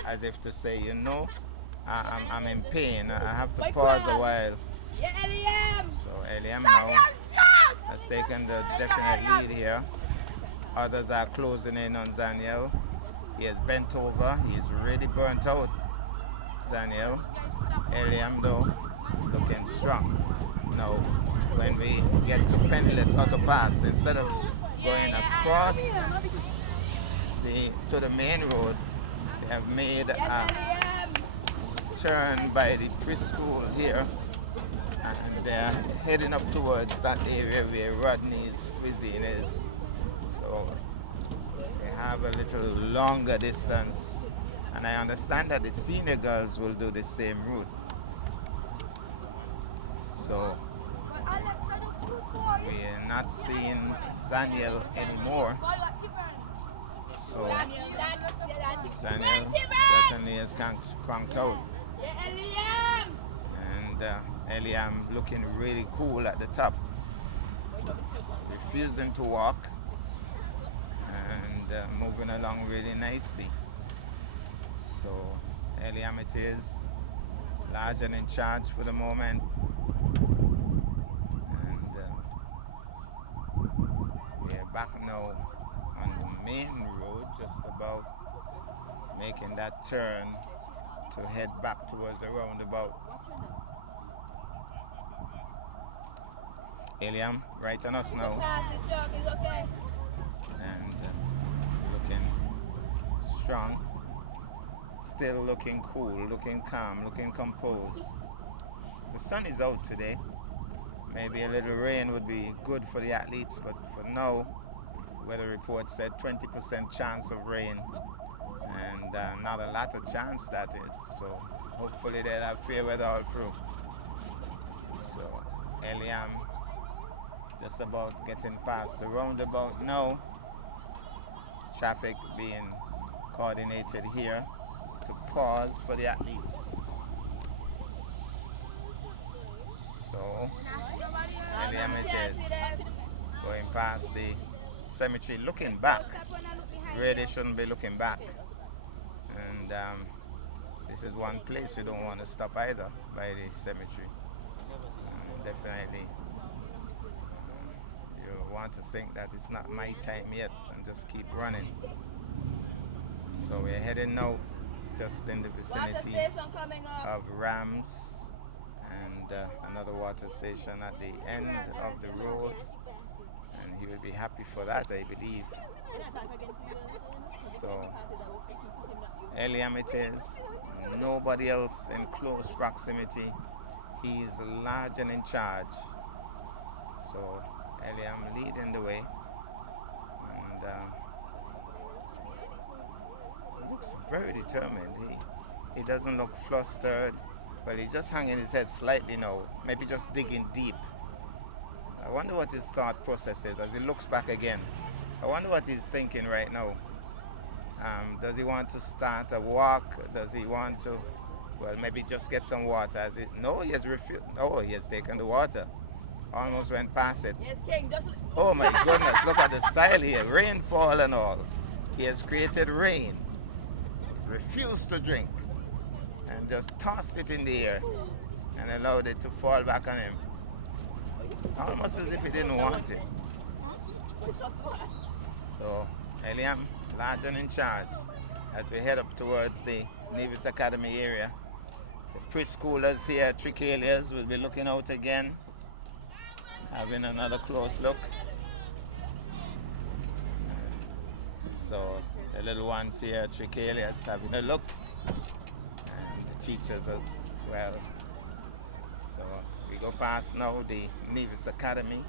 as if to say, you know, I'm in pain. I have to pause a while. So Eliam now has taken the definite lead here. Others are closing in on Zaniel. He has bent over. He's really burnt out. Zaniel. Eliam though looking strong. Now when we get to Penniless Auto Parts, instead of going across to the main road, they have made a turn by the preschool here, and they're heading up towards that area where Rodney's cuisine is. So they have a little longer distance, and I understand that the senior girls will do the same route. So we are not seeing Zaniel anymore. So Zaniel certainly has cranked out. And Eliam looking really cool at the top, refusing to walk and moving along really nicely. So Eliam it is, large and in charge for the moment. Back now on the main road, just about making that turn to head back towards the roundabout. Eliam, right on us now. And looking strong, still looking cool, looking calm, looking composed. The sun is out today. Maybe a little rain would be good for the athletes, but for now, weather report said 20% chance of rain, and not a lot of chance that is. So hopefully they'll have fair weather all through. So Eliam just about getting past the roundabout now. Traffic being coordinated here to pause for the athletes. So Eliam it is going past the cemetery, looking back. Really shouldn't be looking back. And this is one place you don't want to stop either, by the cemetery. Definitely you want to think that it's not my time yet and just keep running. So we're heading now just in the vicinity of Rams and another water station at the end of the road, and he will be happy for that, I believe. So Eliam it is, nobody else in close proximity. He's large and in charge. So Eliam leading the way, and he looks very determined. He doesn't look flustered. Well, he's just hanging his head slightly now, maybe just digging deep. I wonder what his thought process is as he looks back again. I wonder what he's thinking right now. Does he want to start a walk? Does he want to, well, maybe just get some water? No, he has refused. Oh, he has taken the water. Almost went past it. Yes, King, just... Oh my goodness, look at the style here. Rainfall and all. He has created rain. Refused to drink. And just tossed it in the air and allowed it to fall back on him. Almost as if he didn't want it. So, Eliam, large and in charge, as we head up towards the Nevis Academy area. The preschoolers here at Tricalias will be looking out again, having another close look. So, the little ones here at Tricalias having a look. Teachers as well. So we go past now the Nevis Academy.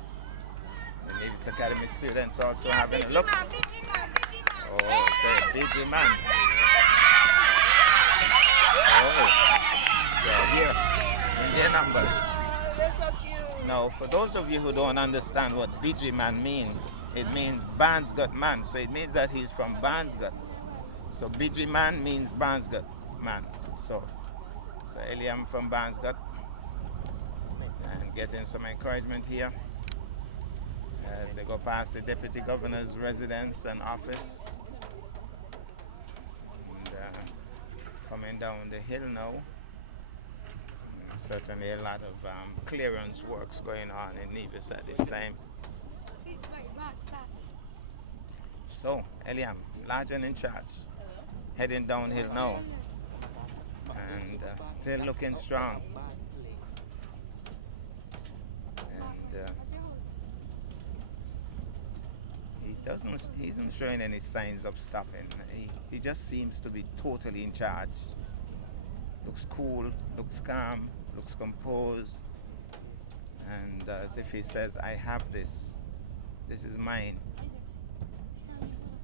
The Nevis Academy students also having a look. Oh, say BG man. Oh, yeah, here in their numbers. Now, for those of you who don't understand what BG man means, it means Barnsgut man. So it means that he's from Barnsgut. So BG man means Barnsgut man. So Eliam from Barnsgut, and getting some encouragement here as they go past the deputy governor's residence and office. And coming down the hill now. Certainly a lot of clearance works going on in Nevis at this time. So, Eliam, large and in charge, heading downhill now, and still looking strong. And he isn't showing any signs of stopping. He just seems to be totally in charge. Looks cool, looks calm, looks composed, and as if he says, I have this is mine.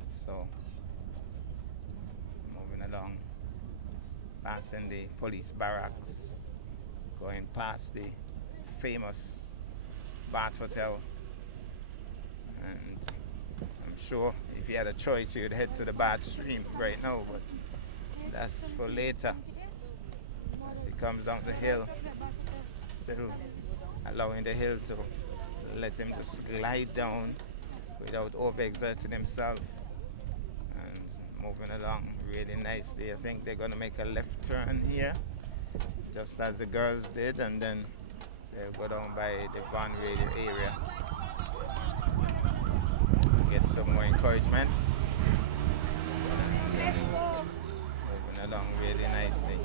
So, moving along, passing the police barracks, going past the famous Bath Hotel, and I'm sure if you had a choice you'd head to the Bath Stream right now, but that's for later. As he comes down the hill, still allowing the hill to let him just glide down without overexerting himself, and moving along really nicely. I think they're going to make a left turn here, just as the girls did, and then they'll go down by the Van Radio area. Get some more encouragement. Moving along really nicely.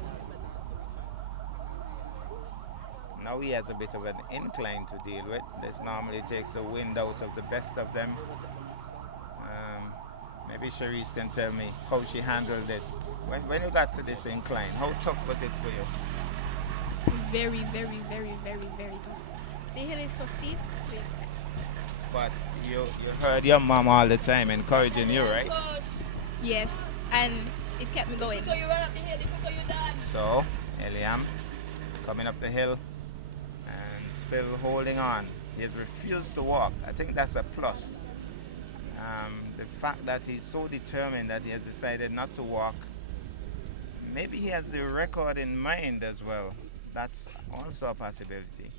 Now he has a bit of an incline to deal with. This normally takes the wind out of the best of them. Maybe Cherise can tell me how she handled this. When you got to this incline, how tough was it for you? Very, very, very, very, very tough. The hill is so steep. But you heard your mom all the time encouraging you, right? Yes, and it kept me going. So, Eliam coming up the hill and still holding on. He has refused to walk. I think that's a plus. The fact that he's so determined that he has decided not to walk. Maybe he has the record in mind as well. That's also a possibility.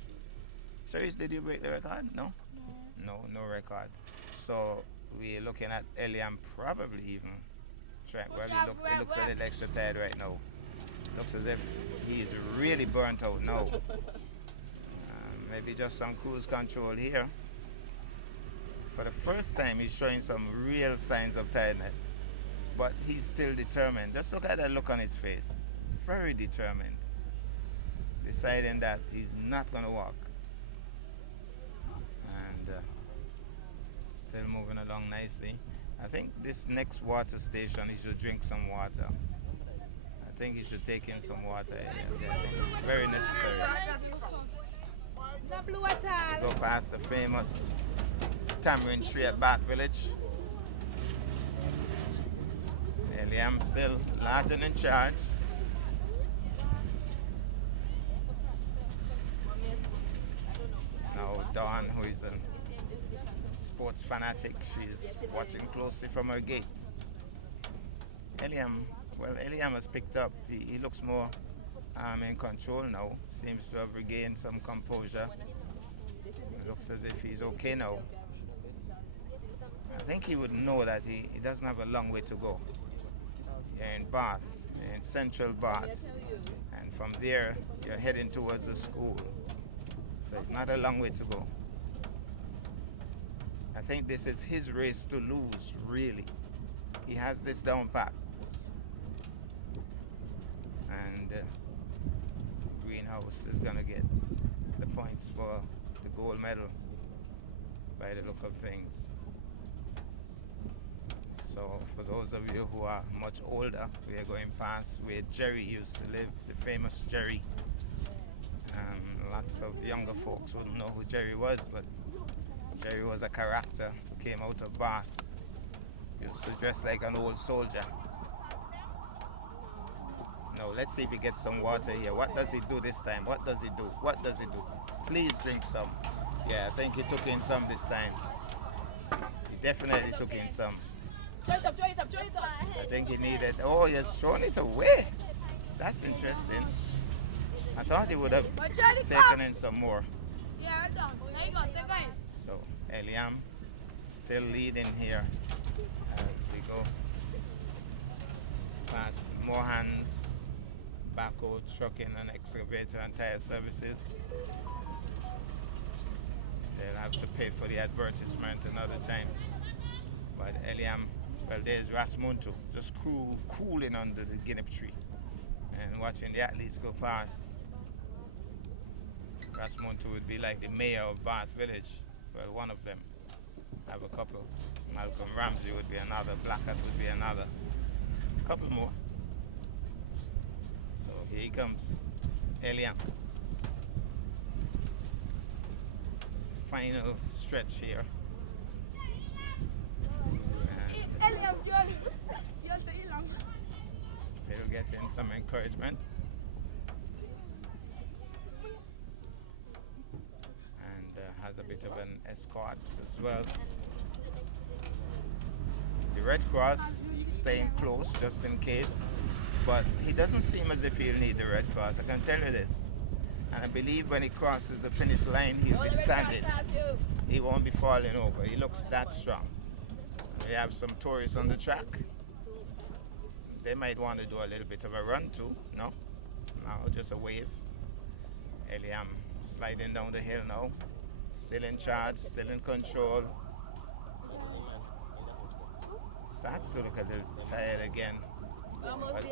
Cherise, did you break the record? No? No record. So we're looking at Eliam probably even trying. Well, he looks a little extra tired right now. Looks as if he's really burnt out now. Maybe just some cruise control here. For the first time, he's showing some real signs of tiredness, but he's still determined. Just look at that look on his face. Very determined. Deciding that he's not going to walk. And still moving along nicely. I think this next water station, he should drink some water. I think he should take in some water. I think it's very necessary. Go past the famous Tamarind Tree at Bath Village. Eliam still large and in charge. Now Dawn, who is a sports fanatic, she's watching closely from her gate. Eliam has picked up. He looks more in control now. Seems to have regained some composure. It looks as if he's okay now. I think he would know that he doesn't have a long way to go. You're in Bath, in central Bath, and from there you're heading towards the school. So it's not a long way to go. I think this is his race to lose, really. He has this down pat. And Greenhouse is going to get the points for the gold medal by the look of things. So for those of you who are much older, we are going past where Jerry used to live, the famous Jerry. Lots of younger folks wouldn't know who Jerry was, but Jerry was a character who came out of Bath. He used to dress like an old soldier. Now let's see if he gets some water here. What does he do this time? What does he do? What does he do? Please drink some. Yeah, I think he took in some this time. He definitely took in some. I think he needed. Oh, he has thrown it away. That's interesting. I thought he would have But try the taken in some more. Yeah, done. There you go, step going. So Eliam still leading here as we go past Mohan's backhoe, trucking and excavator and tire services. They'll have to pay for the advertisement another time. But Eliam, well, there's Rasmuntu just cooling under the guinea tree and watching the athletes go past. Rasmuntu would be like the mayor of Bath Village. Well, one of them. Have a couple. Malcolm Ramsey would be another. Blackett would be another. A couple more. So here he comes. Eliam. Final stretch here. Eliam, you're so long. Still getting some encouragement. Has a bit of an escort as well. The Red Cross staying close just in case, but he doesn't seem as if he'll need the Red Cross, I can tell you this. And I believe when he crosses the finish line, he'll be standing. He won't be falling over. He looks that strong. We have some tourists on the track. They might want to do a little bit of a run too. No, just a wave. Eliam sliding down the hill now. Still in charge, still in control. Starts to look a little tired again. But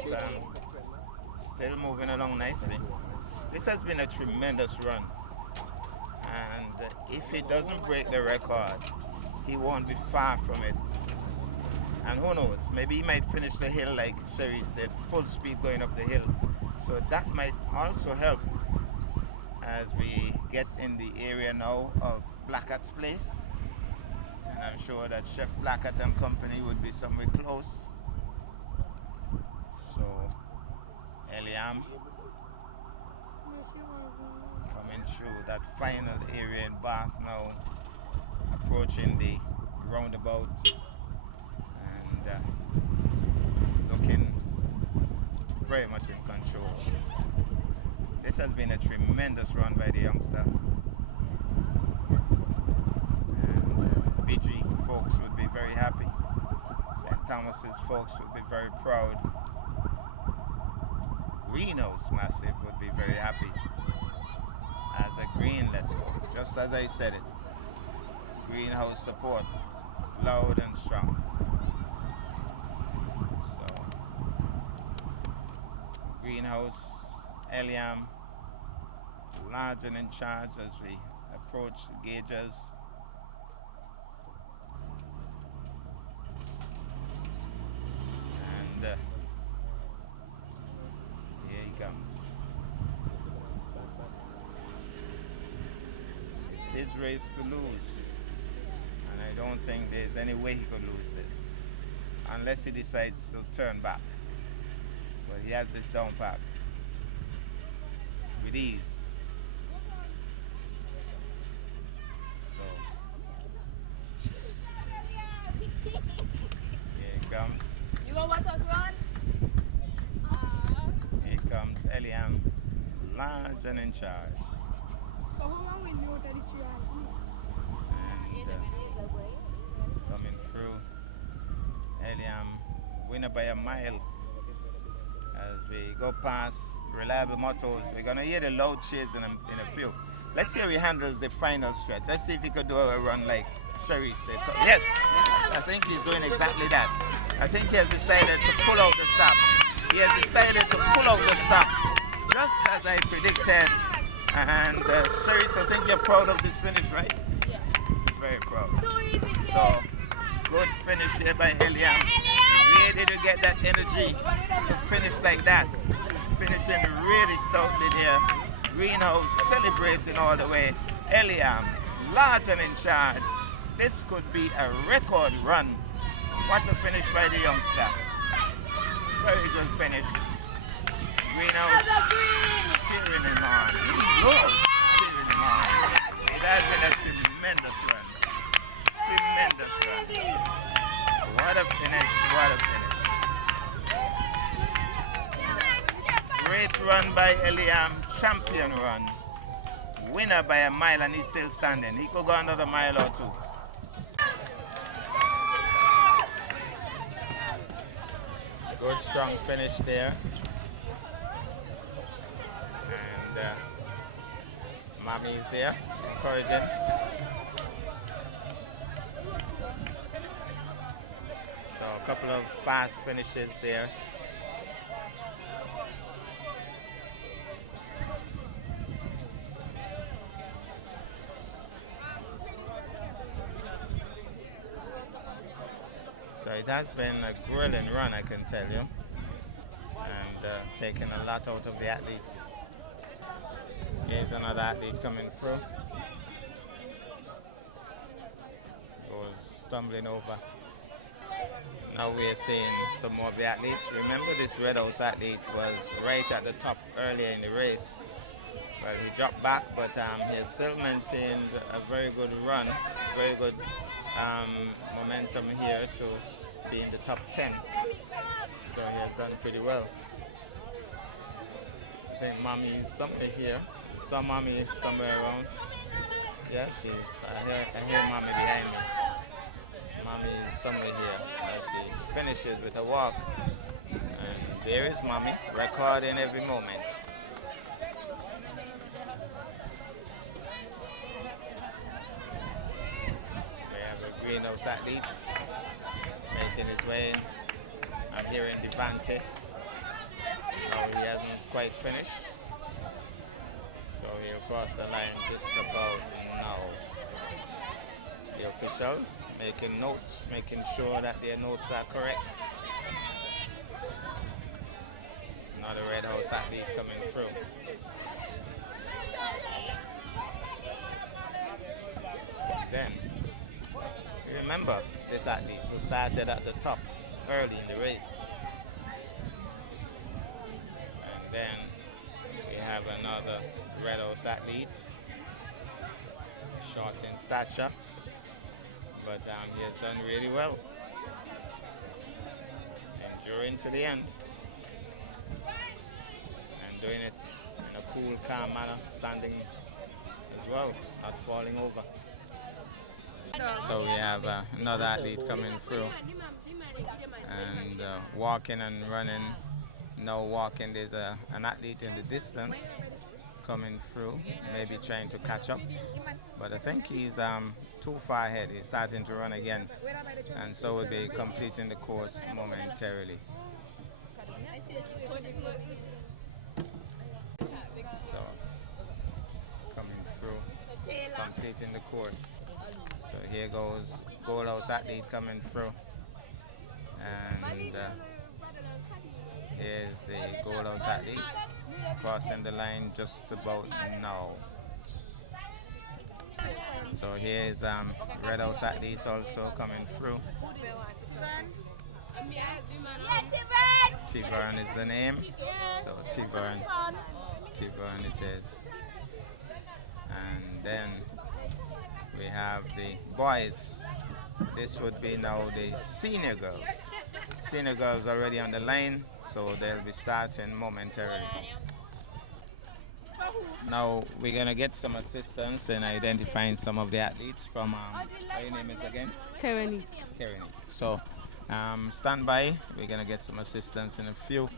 still moving along nicely. This has been a tremendous run. And if he doesn't break the record, he won't be far from it. And who knows, maybe he might finish the hill like Sherry's did, full speed going up the hill. So that might also help as we get in the area now of Blackett's place. And I'm sure that Chef Blackett and company would be somewhere close. So Eliam coming through that final area in Bath now, approaching the roundabout and looking very much in control. This has been a tremendous run by the youngster. And BG folks would be very happy. St. Thomas's folks would be very proud. Greenhouse Massive would be very happy. As a green, let's go. Just as I said it. Greenhouse support. Loud and strong. So, Greenhouse, Eliam, large and in charge as we approach the gauges. And here he comes. It's his race to lose. And I don't think there's any way he could lose this. Unless he decides to turn back. But he has this down pat. With ease. So here it comes. You gonna watch us run? Here comes Eliam, large and in charge. So how long we know that it's And coming through, Eliam, winner by a mile. As we go past Reliable Motors, we're going to hear the loud cheers in a few. Let's see how he handles the final stretch. Let's see if he could do a run like Sherry did. Yes, I think he's doing exactly that. I think he has decided to pull out the stops. He has decided to pull out the stops, just as I predicted. And Sherry, I think you're proud of this finish, right? Yes. Very proud. So, good finish here by Eliam. Where did you get that energy to finish like that? Finishing really stoutly there. Greenhouse celebrating all the way. Eliam, large and in charge. This could be a record run. What a finish by the youngster. Very good finish. Greenhouse cheering him on. He loves cheering him on. It has been a tremendous run. Tremendous run. What a finish, what a finish. run by Eliam, champion run. Winner by a mile, and he's still standing. He could go another mile or two. Good strong finish there. And Mommy's there, encouraging. So a couple of fast finishes there. So it has been a grueling run, I can tell you, and taking a lot out of the athletes. Here's another athlete coming through. Goes stumbling over. Now we're seeing some more of the athletes. Remember, this Red House athlete was right at the top earlier in the race. Well, he dropped back, but he has still maintained a very good run, very good momentum here to be in the top 10. So he has done pretty well. I think Mommy is somewhere here. Saw Mommy somewhere around. Yeah, I hear Mommy behind me. Mommy is somewhere here as he finishes with a walk. And there is Mommy, recording every moment. We have a greenhouse athlete making his way in. I'm hearing Devante. No, he hasn't quite finished. So he'll cross the line just about now. The officials making notes, making sure that their notes are correct. Another Red House athlete coming through. Then, remember this athlete who started at the top early in the race. And then we have another Red House athlete, short in stature, but he has done really well, enduring to the end, and doing it in a cool, calm manner, standing as well, not falling over. So we have another athlete coming through, and walking and running. Now walking, there's an athlete in the distance coming through, maybe trying to catch up, but I think he's too far ahead. He's starting to run again, and so will be completing the course momentarily. So coming through, completing the course. So here goes Gold House athlete coming through, and here's the Gold House athlete crossing the line just about now. So here's Red House athlete also coming through. T-Vern is the name. So T-Vern it is. And then we have the boys. This would be now the senior girls. Senior girls already on the line, so they'll be starting momentarily. Now we're gonna get some assistance in identifying some of the athletes from what your name is again? Kereni. So stand by, we're gonna get some assistance in a few.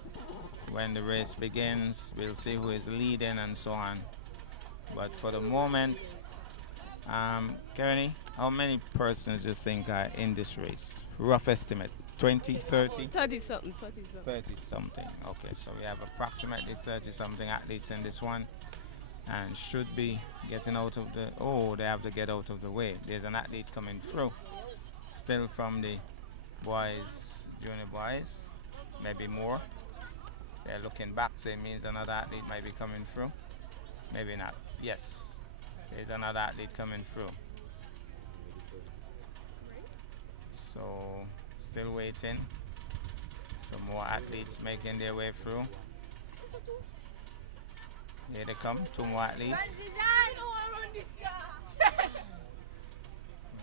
When the race begins, we'll see who is leading and so on. But for the moment, Kereni, how many persons do you think are in this race? Rough estimate, 20, 30? 30 something. 30 something. Okay, so we have approximately 30 something athletes in this one, and should be getting out of the, they have to get out of the way. There's an athlete coming through, still from the boys, junior boys, maybe more. They're looking back, so it means another athlete might be coming through. Maybe not. Yes, there's another athlete coming through. So still waiting. Some more athletes making their way through. Here they come, 2 more athletes.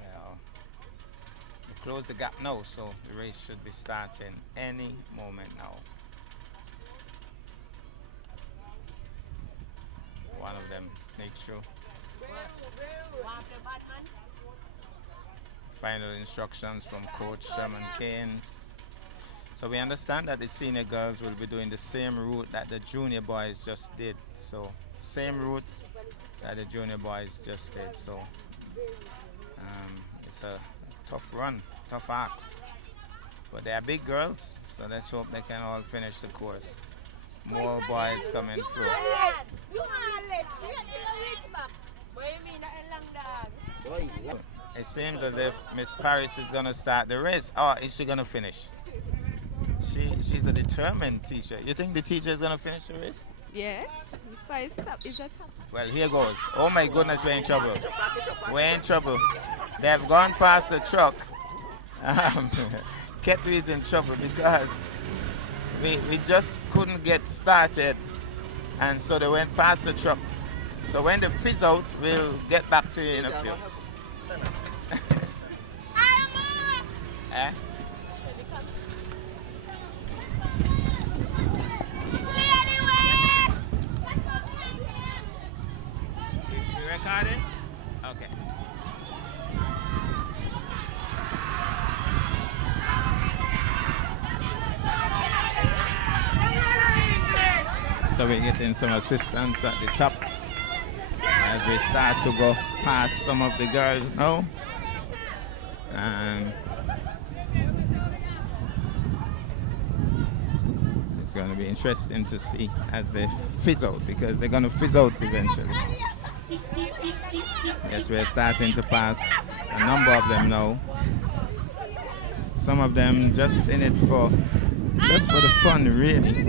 Well, we close the gap now, so the race should be starting any moment now. one of them sneak through. Final instructions from Coach Sherman Keynes. So we understand that the senior girls will be doing the same route that the junior boys just did. So same route that the junior boys just did. So it's a tough run, tough ask. But they are big girls, so let's hope they can all finish the course. More boys coming through. It seems as if Miss Paris is going to start the race. Oh, is she going to finish? She's a determined teacher. You think the teacher is going to finish the race? Yes. Miss Paris is a top. Well, here goes. Oh my goodness, we're in trouble. We're in trouble. They've gone past the truck. Ketri is in trouble because we just couldn't get started, and so they went past the truck. So when they fizz out, we'll get back to you in a few. Eh? You recorded? Okay. So we're getting some assistance at the top as we start to go past some of the girls now. And it's going to be interesting to see as they fizz out, because they're going to fizz out eventually. Yes, we're starting to pass a number of them now. Some of them just in it for the fun, really.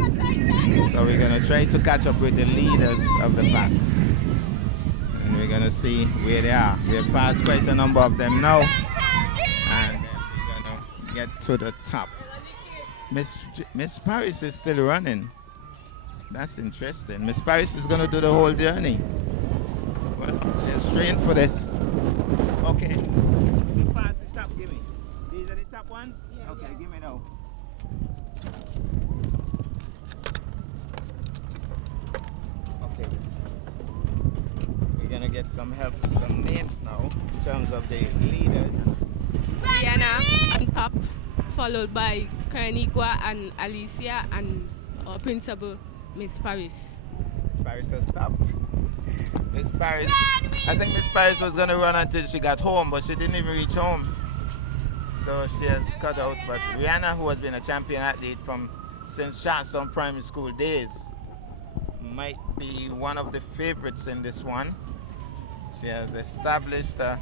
So we're going to try to catch up with the leaders of the pack. And we're going to see where they are. We've passed quite a number of them now. And then we're going to get to the top. Miss Paris is still running. That's interesting. Miss Paris is going to do the whole journey. Well, she's trained for this. Okay. We pass the top, give me. These are the top ones? Yeah, okay, yeah. Give me now. Okay. We're going to get some help with some names now in terms of the leaders. Rihanna on top, followed by Karniqua and Alicia, and our principal, Miss Paris. Miss Paris has stopped. Miss Paris, I think Miss Paris was going to run until she got home, but she didn't even reach home. So she has cut out. But Rihanna, who has been a champion athlete since Charlestown Primary School days, might be one of the favorites in this one. She has established a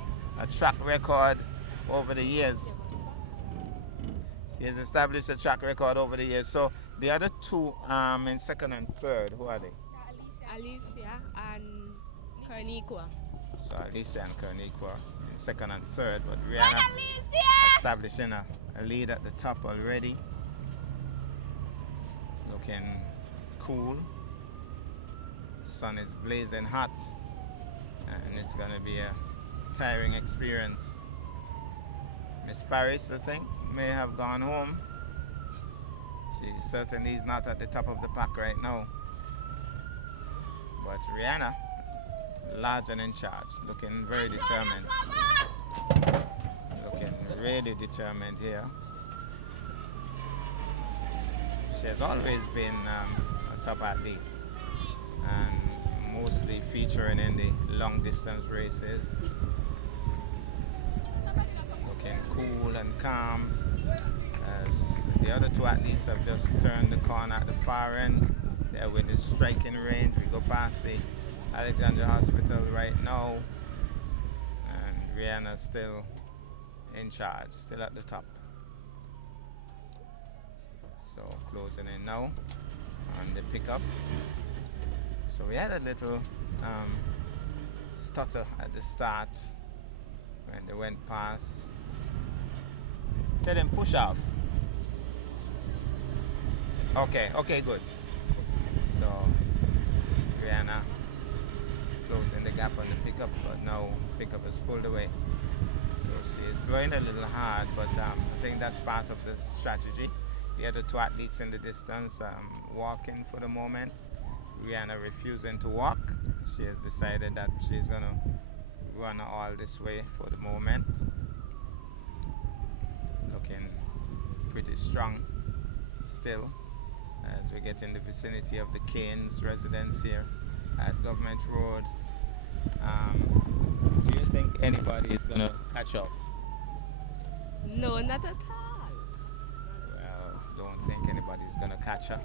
track record over the years. So the other two in second and third, who are they? Alicia and Karniqua. So Alicia and Karniqua in second and third, but Rihanna establishing a lead at the top already. Looking cool. Sun is blazing hot, and it's going to be a tiring experience. Miss Paris, I think, may have gone home. She certainly is not at the top of the pack right now. But Rihanna, large and in charge, looking very determined. Looking really determined here. She has always been a top athlete, and mostly featuring in the long distance races. Looking cool and calm, as the other two athletes have just turned the corner at the far end. There with the striking range. We go past the Alexandra Hospital right now, and Rihanna still in charge, still at the top. So closing in now on the pickup. So we had a little stutter at the start when they went past. Tell them push off. Okay, good. So Rihanna closing the gap on the pickup, but now pickup is pulled away. So she is blowing a little hard, but I think that's part of the strategy. The other two athletes in the distance walking for the moment. Rihanna refusing to walk. She has decided that she's gonna run all this way for the moment. Looking pretty strong still as we get in the vicinity of the Keynes residence here at Government Road. Do you think anybody is gonna catch up? No, not at all. Well, don't think anybody's gonna catch her.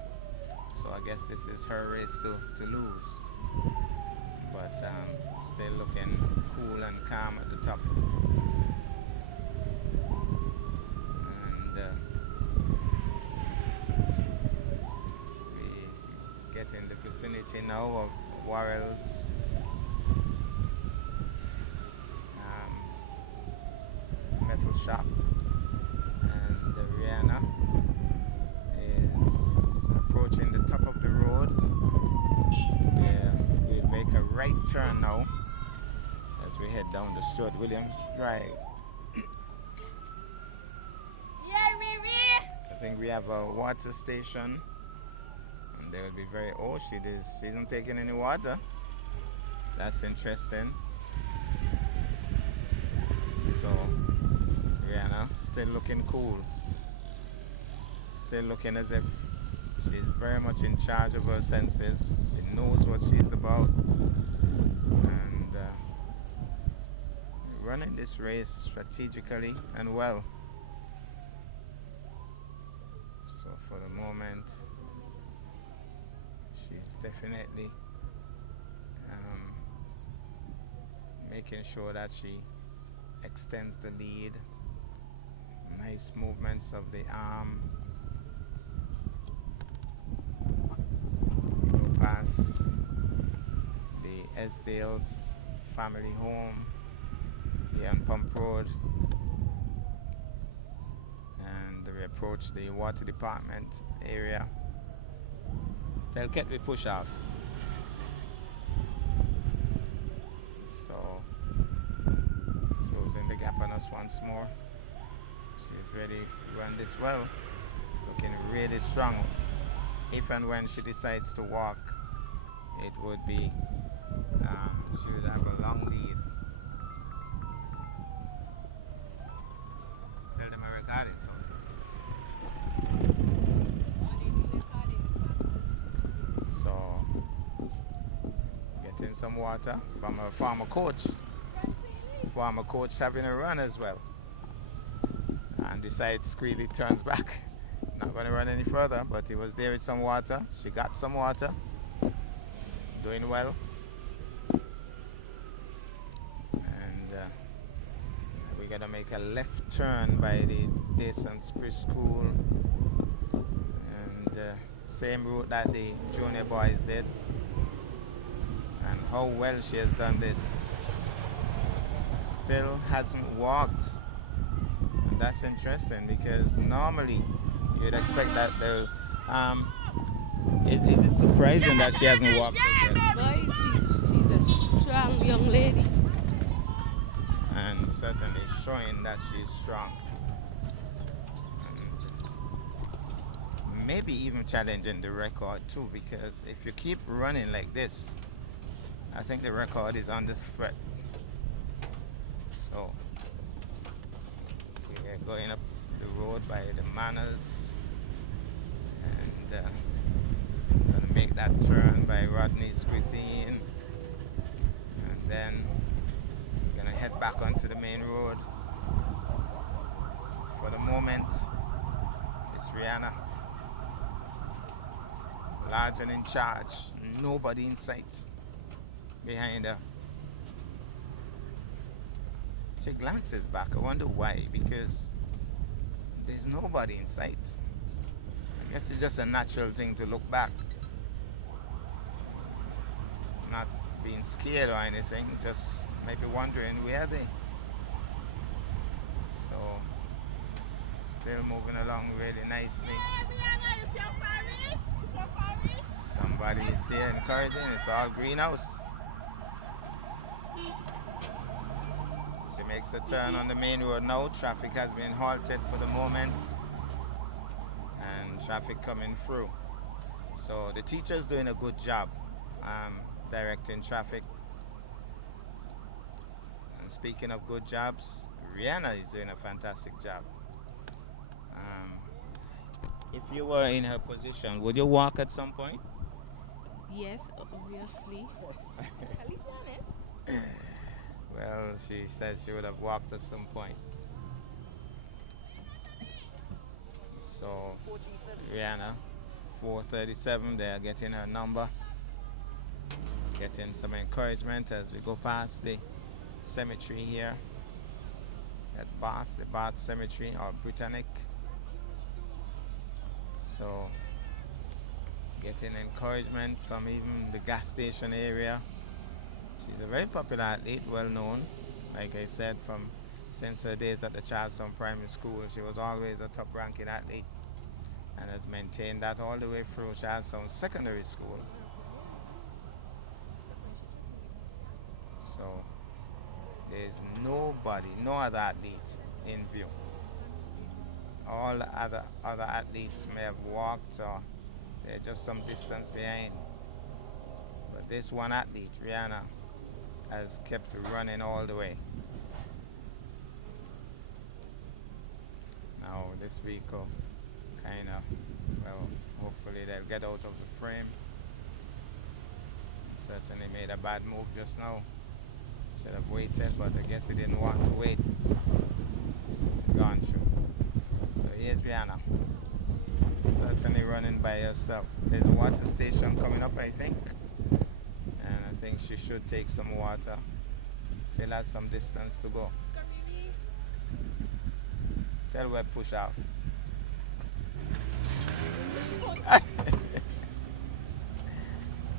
So I guess this is her race to lose. But still looking cool and calm at the top. And we get in the vicinity now of Warrell's metal shop, and Rihanna is approaching the top of the road. Yeah, we'll make a right turn now as we head down the Stuart Williams Drive. I think we have a water station, and they will be very. Oh, she isn't taking any water. That's interesting. So Rihanna still looking cool, still looking as if she's very much in charge of her senses. She knows what she's about, and running this race strategically and well. So for the moment, she's definitely making sure that she extends the lead. Nice movements of the arm. Go past the Esdale's family home here on Pump Road, and we approach the water department area. They'll get the push off. So closing the gap on us once more. She's ready to run this well, looking really strong. If and when she decides to walk, it would be, she would have a long lead. Tell them I recorded something. So, getting some water from a former coach. Former coach having a run as well. And decides Squealy turns back. Not going to run any further, but he was there with some water. She got some water. Doing well. And we're going to make a left turn by the Descent Preschool. And same route that the junior boys did. And how well she has done this. Still hasn't walked. That's interesting because normally you'd expect that they'll. Is it surprising that she hasn't walked yet? Boy, she's a strong young lady. And certainly showing that she's strong. And maybe even challenging the record too, because if you keep running like this, I think the record is under threat. So. Going up the road by the Manors, and gonna make that turn by Rodney's Cuisine, and then we're gonna head back onto the main road. For the moment, it's Rihanna, large and in charge, nobody in sight behind her. She glances back. I wonder why, because there's nobody in sight. I guess it's just a natural thing to look back. Not being scared or anything, just maybe wondering where are they. So, still moving along really nicely. Somebody is here encouraging. It's all greenhouse. Makes a turn on the main road now. Traffic has been halted for the moment, and traffic coming through. So the teacher's doing a good job directing traffic. And speaking of good jobs, Rihanna is doing a fantastic job. Um, if you were in her position, would you walk at some point? Yes, obviously. At least honest. Well, she said she would have walked at some point. So, Rihanna, 437, they are getting her number, getting some encouragement as we go past the cemetery here at Bath, the Bath Cemetery or Britannic. So, getting encouragement from even the gas station area. She's a very popular athlete, well known. Like I said, from since her days at the Charlestown Primary School, she was always a top ranking athlete and has maintained that all the way through Charlestown Secondary School. So there's nobody, no other athlete in view. All the other athletes may have walked or they're just some distance behind. But this one athlete, Rihanna, has kept running all the way. Now this vehicle kind of, well, hopefully they'll get out of the frame. Certainly made a bad move just now. Should have waited, but I guess he didn't want to wait. He's gone through. So here's Rihanna. Certainly running by herself. There's a water station coming up, I think. And I think she should take some water. Still has some distance to go. Tell her push off.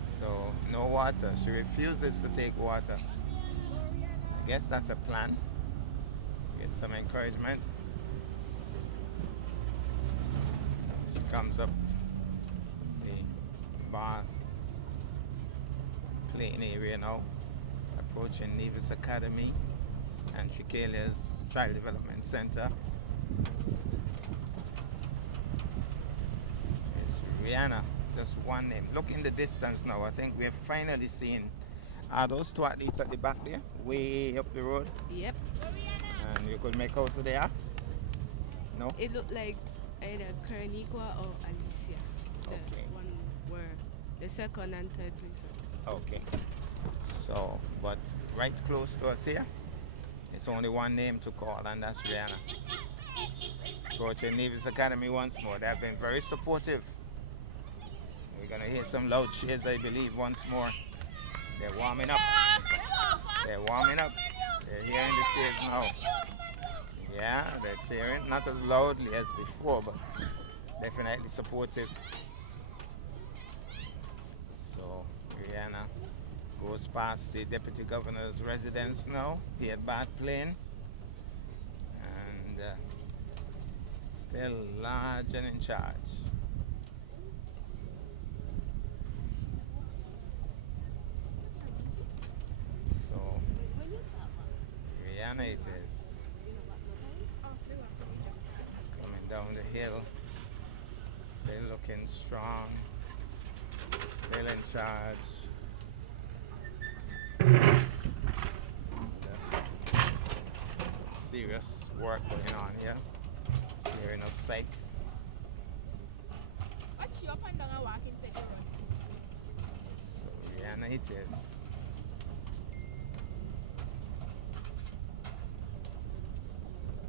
So no water. She refuses to take water. I guess that's a plan. Get some encouragement. She comes up the Bath playing area now, approaching Nevis Academy and Tricalia's Child Development Center. It's Rihanna, just one name. Look in the distance now. I think we're finally seeing, are those two athletes at the back there, way up the road? Yep. And you could make out who they are? No? It looked like either Kerniqua or Alicia. The Okay. one where the second and third place. Okay. So, but right close to us here, it's only one name to call, and that's Rihanna. Approaching Nevis Academy once more. They have been very supportive. We're going to hear some loud cheers, I believe, once more. They're warming up. They're warming up. They're hearing the cheers now. Yeah, they're cheering. Not as loudly as before, but definitely supportive. So, Rihanna goes past the Deputy Governor's residence now, here at Bath Plain. And still large and in charge. So, Rihanna it is. Coming down the hill. Still looking strong. Still in charge. Some serious work going on here. Clearing up sites. Watch you up and down and walk inside the road. So Rihanna it is.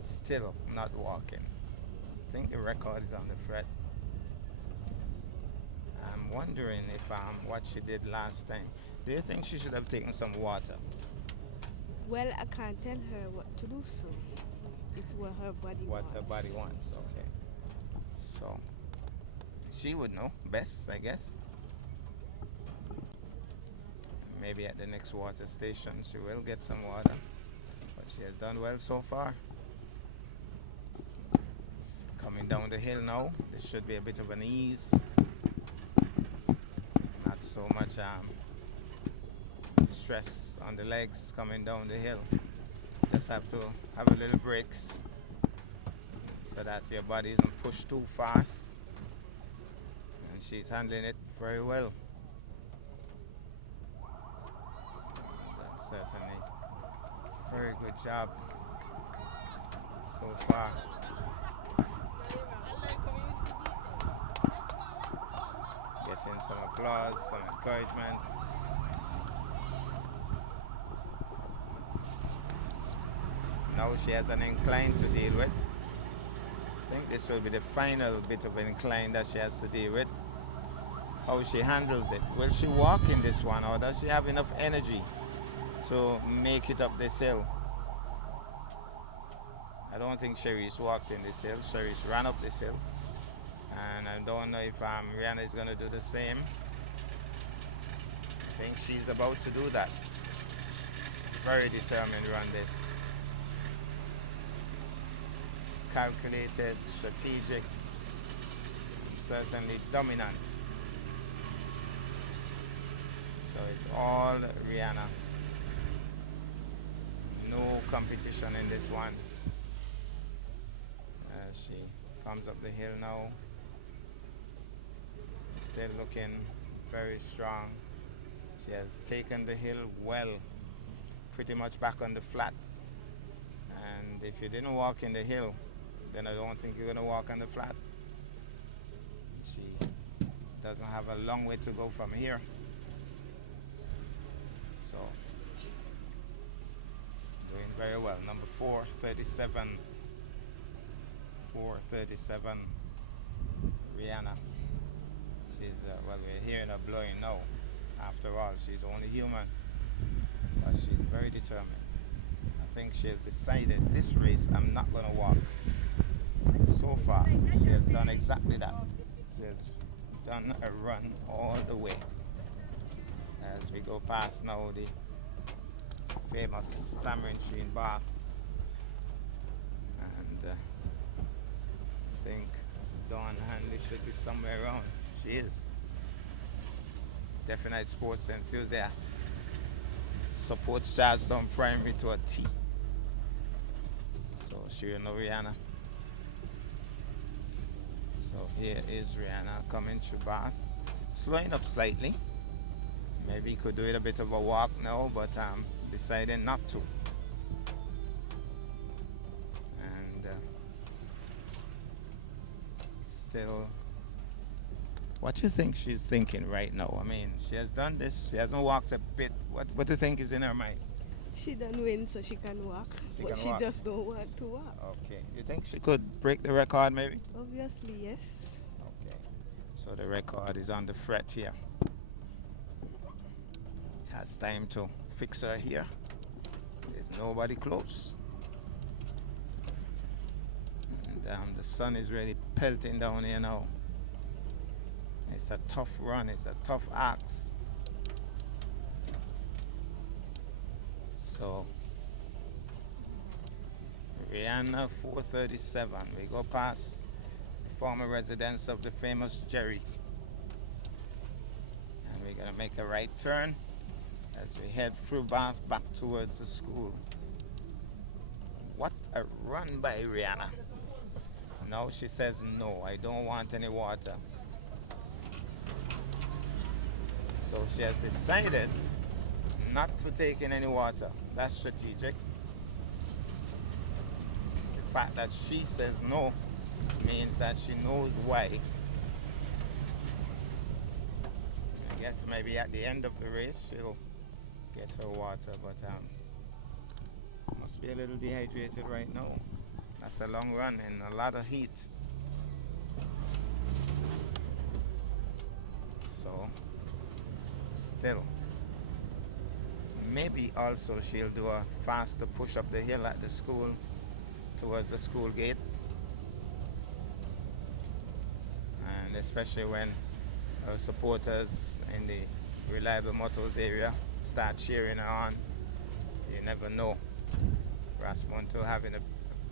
Still not walking. I think the record is on the fret. I'm wondering if what she did last time. Do you think she should have taken some water? Well, I can't tell her what to do, so it's what her body What wants. her body wants, okay. So she would know best, I guess. Maybe at the next water station she will get some water. But she has done well so far. Coming down the hill now, there should be a bit of an ease. Not so much stress on the legs coming down the hill. Just have to have a little breaks so that your body isn't pushed too fast. And she's handling it very well. Certainly. Very good job so far. Getting some applause, some encouragement. Now she has an incline to deal with. I think this will be the final bit of incline that she has to deal with. How she handles it. Will she walk in this one, or does she have enough energy to make it up this hill? I don't think Cherise walked in this hill. Cherise ran up this hill. And I don't know if Rihanna is going to do the same. I think she's about to do that. Very determined run this. Calculated, strategic, certainly dominant. So it's all Rihanna. No competition in this one. She comes up the hill now. Still looking very strong. She has taken the hill well, pretty much back on the flat. And if you didn't walk in the hill, then I don't think you're going to walk on the flat. She doesn't have a long way to go from here. So, doing very well. Number 437. 437. Rihanna. She's, well, we're hearing her blowing now. After all, she's only human. But she's very determined. I think she has decided this race I'm not going to walk. So far, she has done exactly that. She has done a run all the way. As we go past now the famous stammering tree in Bath. And I think Dawn Hanley should be somewhere around. She is. Definite sports enthusiast. Supports Charlestown Primary to a T. So she will know Rihanna. So here is Rihanna coming through Bath. Slowing up slightly. Maybe could do it a bit of a walk now, but I'm deciding not to. And still, what do you think she's thinking right now? I mean, she has done this, she hasn't walked a bit. What do you think is in her mind? She done win, so she can walk. But she just don't want to walk. Okay. You think she could break the record maybe? Obviously, yes. Okay. So the record is on the fret here. It has time to fix her here. There's nobody close. And the sun is really pelting down here now. It's a tough run, it's a tough axe. So, Rihanna 437. We go past the former residence of the famous Jerry. And we're going to make a right turn as we head through Bath back towards the school. What a run by Rihanna. Now she says, no, I don't want any water. So she has decided not to take in any water. That's strategic. The fact that she says no means that she knows why. I guess maybe at the end of the race she'll get her water, but must be a little dehydrated right now. That's a long run and a lot of heat. So, still. Maybe also she'll do a faster push up the hill at the school towards the school gate. And especially when our supporters in the Reliable Motors area start cheering her on. You never know. Rasmonto having a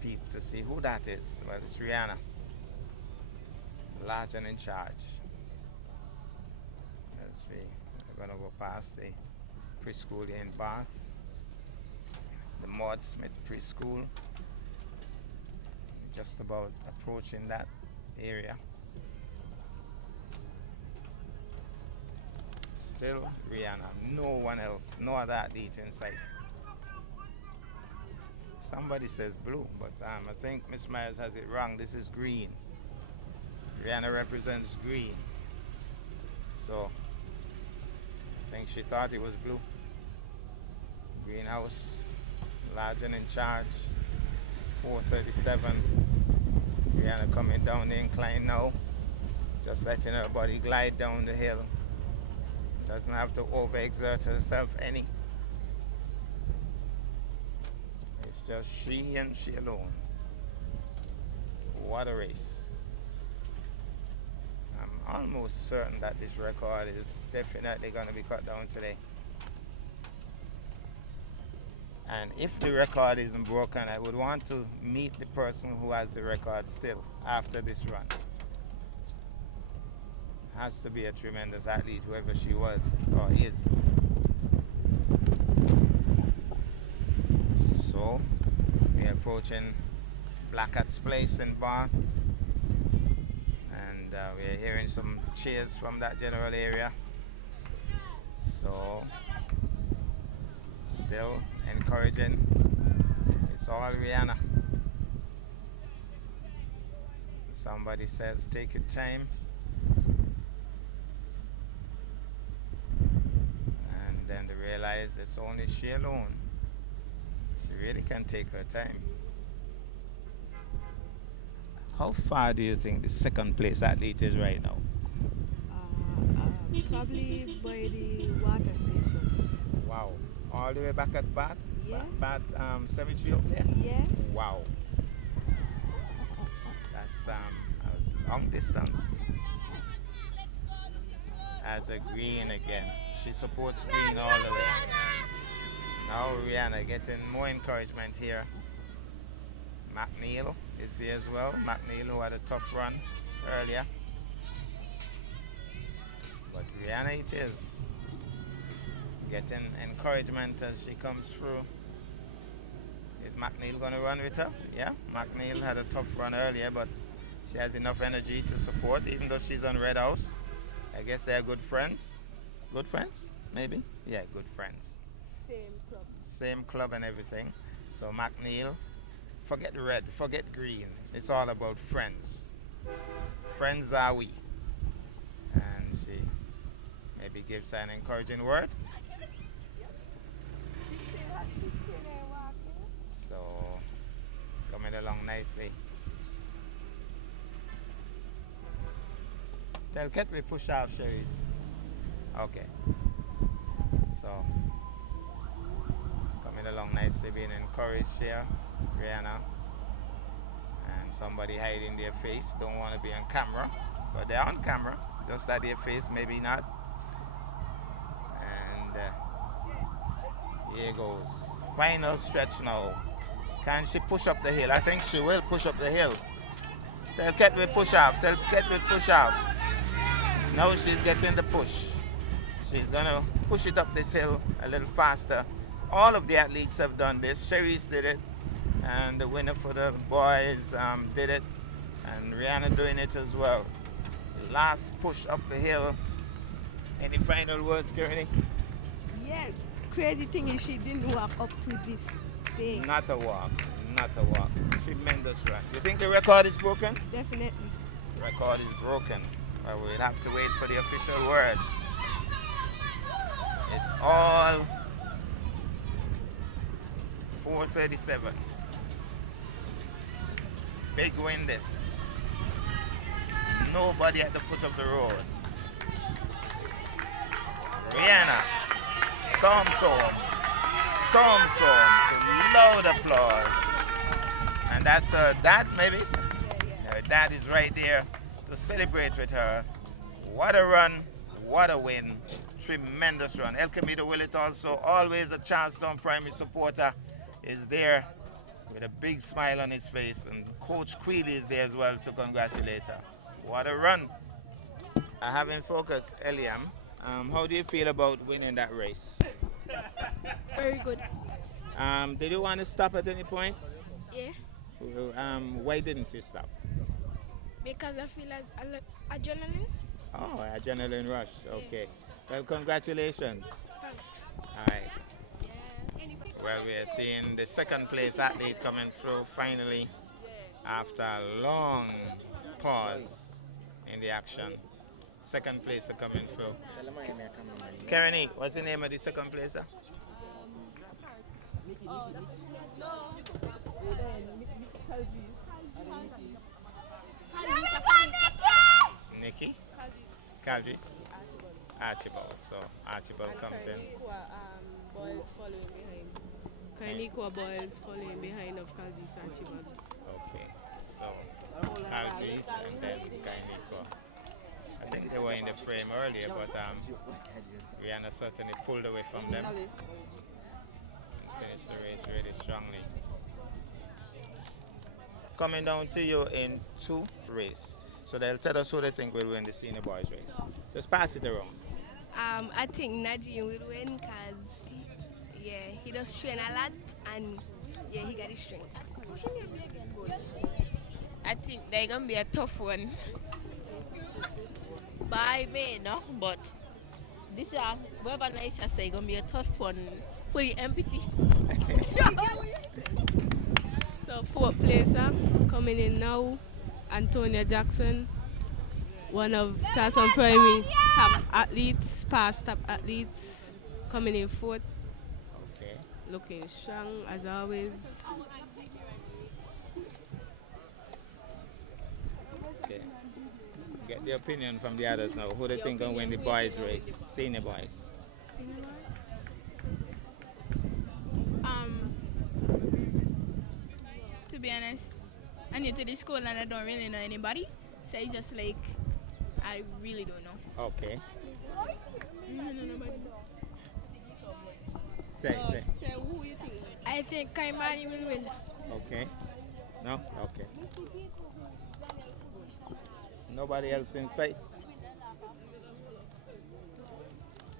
peep to see who that is. Well, it's Rihanna. Large and in charge. As we're going to go past the preschool here in Bath, the Maud Smith preschool, just about approaching that area. Still Rihanna. No one else. No other athlete in sight. Somebody says blue, but I think Miss Myers has it wrong. This is green. Rihanna represents green. So I think she thought it was blue. Greenhouse, large and in charge. 4:37. Rihanna coming down the incline now. Just letting her body glide down the hill. Doesn't have to overexert herself any. It's just she and she alone. What a race. I'm almost certain that this record is definitely going to be cut down today. And if the record isn't broken, I would want to meet the person who has the record still after this run. Has to be a tremendous athlete, whoever she was or is. So we're approaching Blackett's Place in Bath, and we're hearing some cheers from that general area. So still encouraging. It's all Rihanna. Somebody says take your time. Then they realize it's only she alone. She really can take her time. How far do you think the second place athlete is right now? Probably by the water station. Wow. All the way back at Bath? Yes. Bath Cemetery up there? Yeah. Wow. That's a long distance. As a green again. She supports green all the way. Now Rihanna getting more encouragement here. McNeil is there as well. McNeil, who had a tough run earlier. But Rihanna it is. Getting encouragement as she comes through. Is McNeil going to run with her? Yeah, McNeil had a tough run earlier, but she has enough energy to support, even though she's on Red House. I guess they're good friends. Good friends? Maybe? Yeah, good friends. Same club. Same club and everything. So McNeil, forget red, forget green. It's all about friends. Friends are we. And she maybe gives her an encouraging word. So, coming along nicely. Tell Ket we push off, Cherise. Okay. So, coming along nicely, being encouraged here, Rihanna. And somebody hiding their face, don't want to be on camera, but they're on camera, just that their face maybe not. And here goes. Final stretch now. Can she push up the hill? I think she will push up the hill. Tell Ket we push off. Tell Ket we push off. Now she's getting the push. She's gonna push it up this hill a little faster. All of the athletes have done this. Cherise did it, and the winner for the boys did it, and Rihanna doing it as well. Last push up the hill. Any final words, Kearney? Yeah, crazy thing is she didn't walk up to this thing. Not a walk, not a walk. Tremendous run. You think the record is broken? Definitely. Record is broken. Well, we'll have to wait for the official word. It's all 4:37. Big win this. Nobody at the foot of the road. Rihanna storms home. Storms home. Loud applause. And that's her dad, maybe? Her dad is right there to celebrate with her. What a run. What a win. Tremendous run. El Camino Willett also, always a Charlestown primary supporter, is there with a big smile on his face, and Coach Queely is there as well to congratulate her. What a run. I have in focus Eliam. How do you feel about winning that race? Very good. Did you want to stop at any point? Yeah. Why didn't you stop? Because I feel like adrenaline. Oh, adrenaline rush. Okay. Well, congratulations. Thanks. All right. Well, we are seeing the second place athlete coming through finally after a long pause in the action. Second placer coming through. Kerani, what's the name of the second placer? Nikki? Caldris? Archibald. So Archibald comes in. Boys following behind. Kainiqua boys following behind of Caldis Archibald. Okay. So Caldris and then Kainiqua. I think they were in the frame earlier, but Rihanna certainly pulled away from them and finished the race really strongly. Coming down to you in 2 race. So they'll tell us who they think will win the senior boys race. Just pass it around. I think Najee will win because, yeah, he does train a lot and, yeah, he got his strength. I think they're going to be a tough one. By me, no, but this is whoever nature say going to be a tough one for the empty. So 4th placer coming in now, Antonia Jackson, one of Charlestown Primary top athletes, past top athletes, coming in 4th. Okay. Looking strong as always. Okay. Get the opinion from the others now. Who they think will win the boys race? Senior boys. To be honest, I'm new to the school and I don't really know anybody. So it's just like, I really don't know. Okay. I don't know nobody. Say. So who you think? I think Kaimani will win. Okay. No? Okay. Nobody else in sight?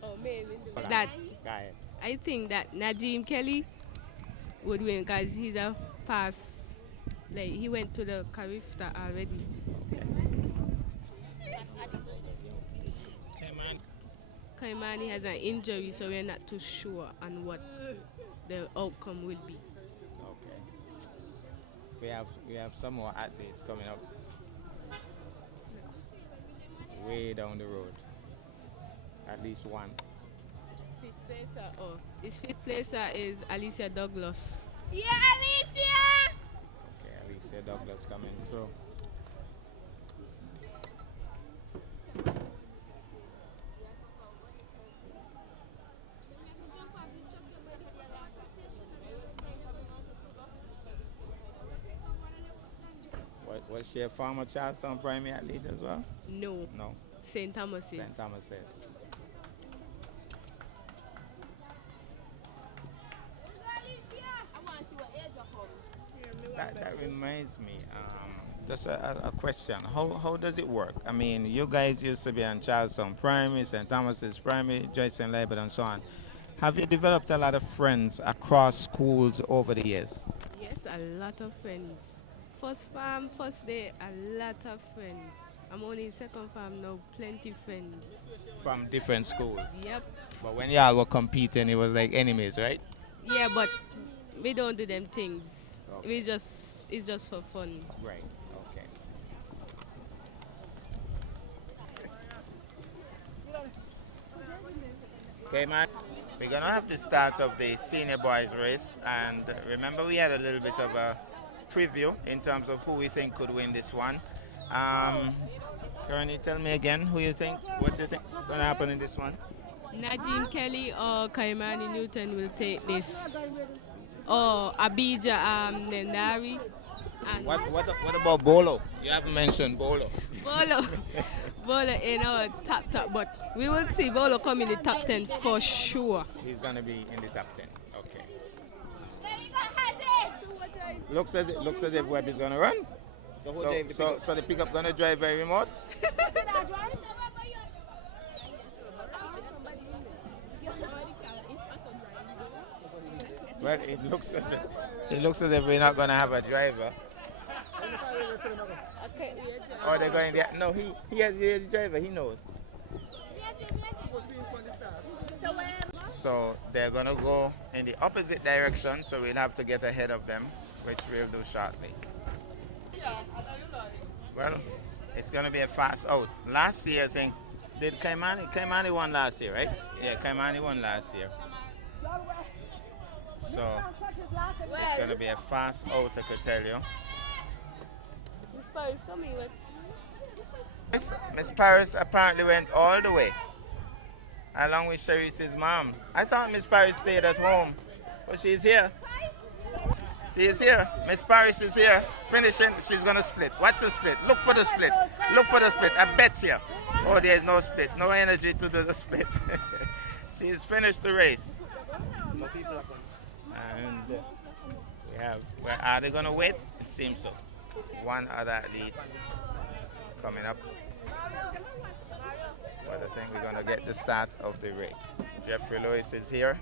Oh, maybe. That Go ahead. I think that Najim Kelly would win because he's a pass. Like he went to the Carifta already. Kaimani has an injury, so we're not too sure on what the outcome will be. Okay. We have some more athletes coming up way down the road. At least one. His 5th placer is Alicia Douglas. Yeah, Alicia! Okay, Alicia Douglas coming through. Was she a former Charlestown Primary athlete as well? No, No. St. Thomas's. St. Thomas's. That reminds me, just a question. How does it work? I mean, you guys used to be on Charlestown Primary, St. Thomas's Primary, Joyce and Labor, and so on. Have you developed a lot of friends across schools over the years? Yes, a lot of friends. First farm, first day, a lot of friends. I'm only in second farm now, plenty friends. From different schools? Yep. But when y'all were competing, it was like enemies, right? Yeah, but we don't do them things. Okay. It's just for fun. Right, okay. Okay, man. We're going to have the start of the senior boys race. And remember, we had a little bit of a preview in terms of who we think could win this one. Karen, tell me again what you think going to happen in this one? Nadine Kelly or Kaimani Newton will take this. Or Abija Nendari. And What about Bolo? You haven't mentioned Bolo. Bolo in our top, but we will see Bolo come in the top 10 for sure. He's going to be in the top 10. Okay. Looks as if Webb is going to run. So the pickup going to drive very remote? Well, it looks as if we're not going to have a driver. Oh, Oh, they're going there. No, he has the driver. He knows. So they're gonna go in the opposite direction. So we'll have to get ahead of them, which we'll do shortly. Well, it's gonna be a fast out. Last year, I think, did Kaimani won last year, right? Yeah, Kaimani won last year. So it's gonna be a fast out, I could tell you. Miss Paris, come here. Miss Paris apparently went all the way, along with Sharice's mom. I thought Miss Paris stayed at home, but she's here. She is here. Miss Paris is here. Finishing. She's gonna split. Watch the split. Look for the split. Look for the split. I bet you. Oh, there's no split. No energy to do the split. She's finished the race. And we have. Well, are they gonna wait? It seems so. One other athlete coming up. But I think we're gonna get the start of the race. Jeffrey Lewis is here.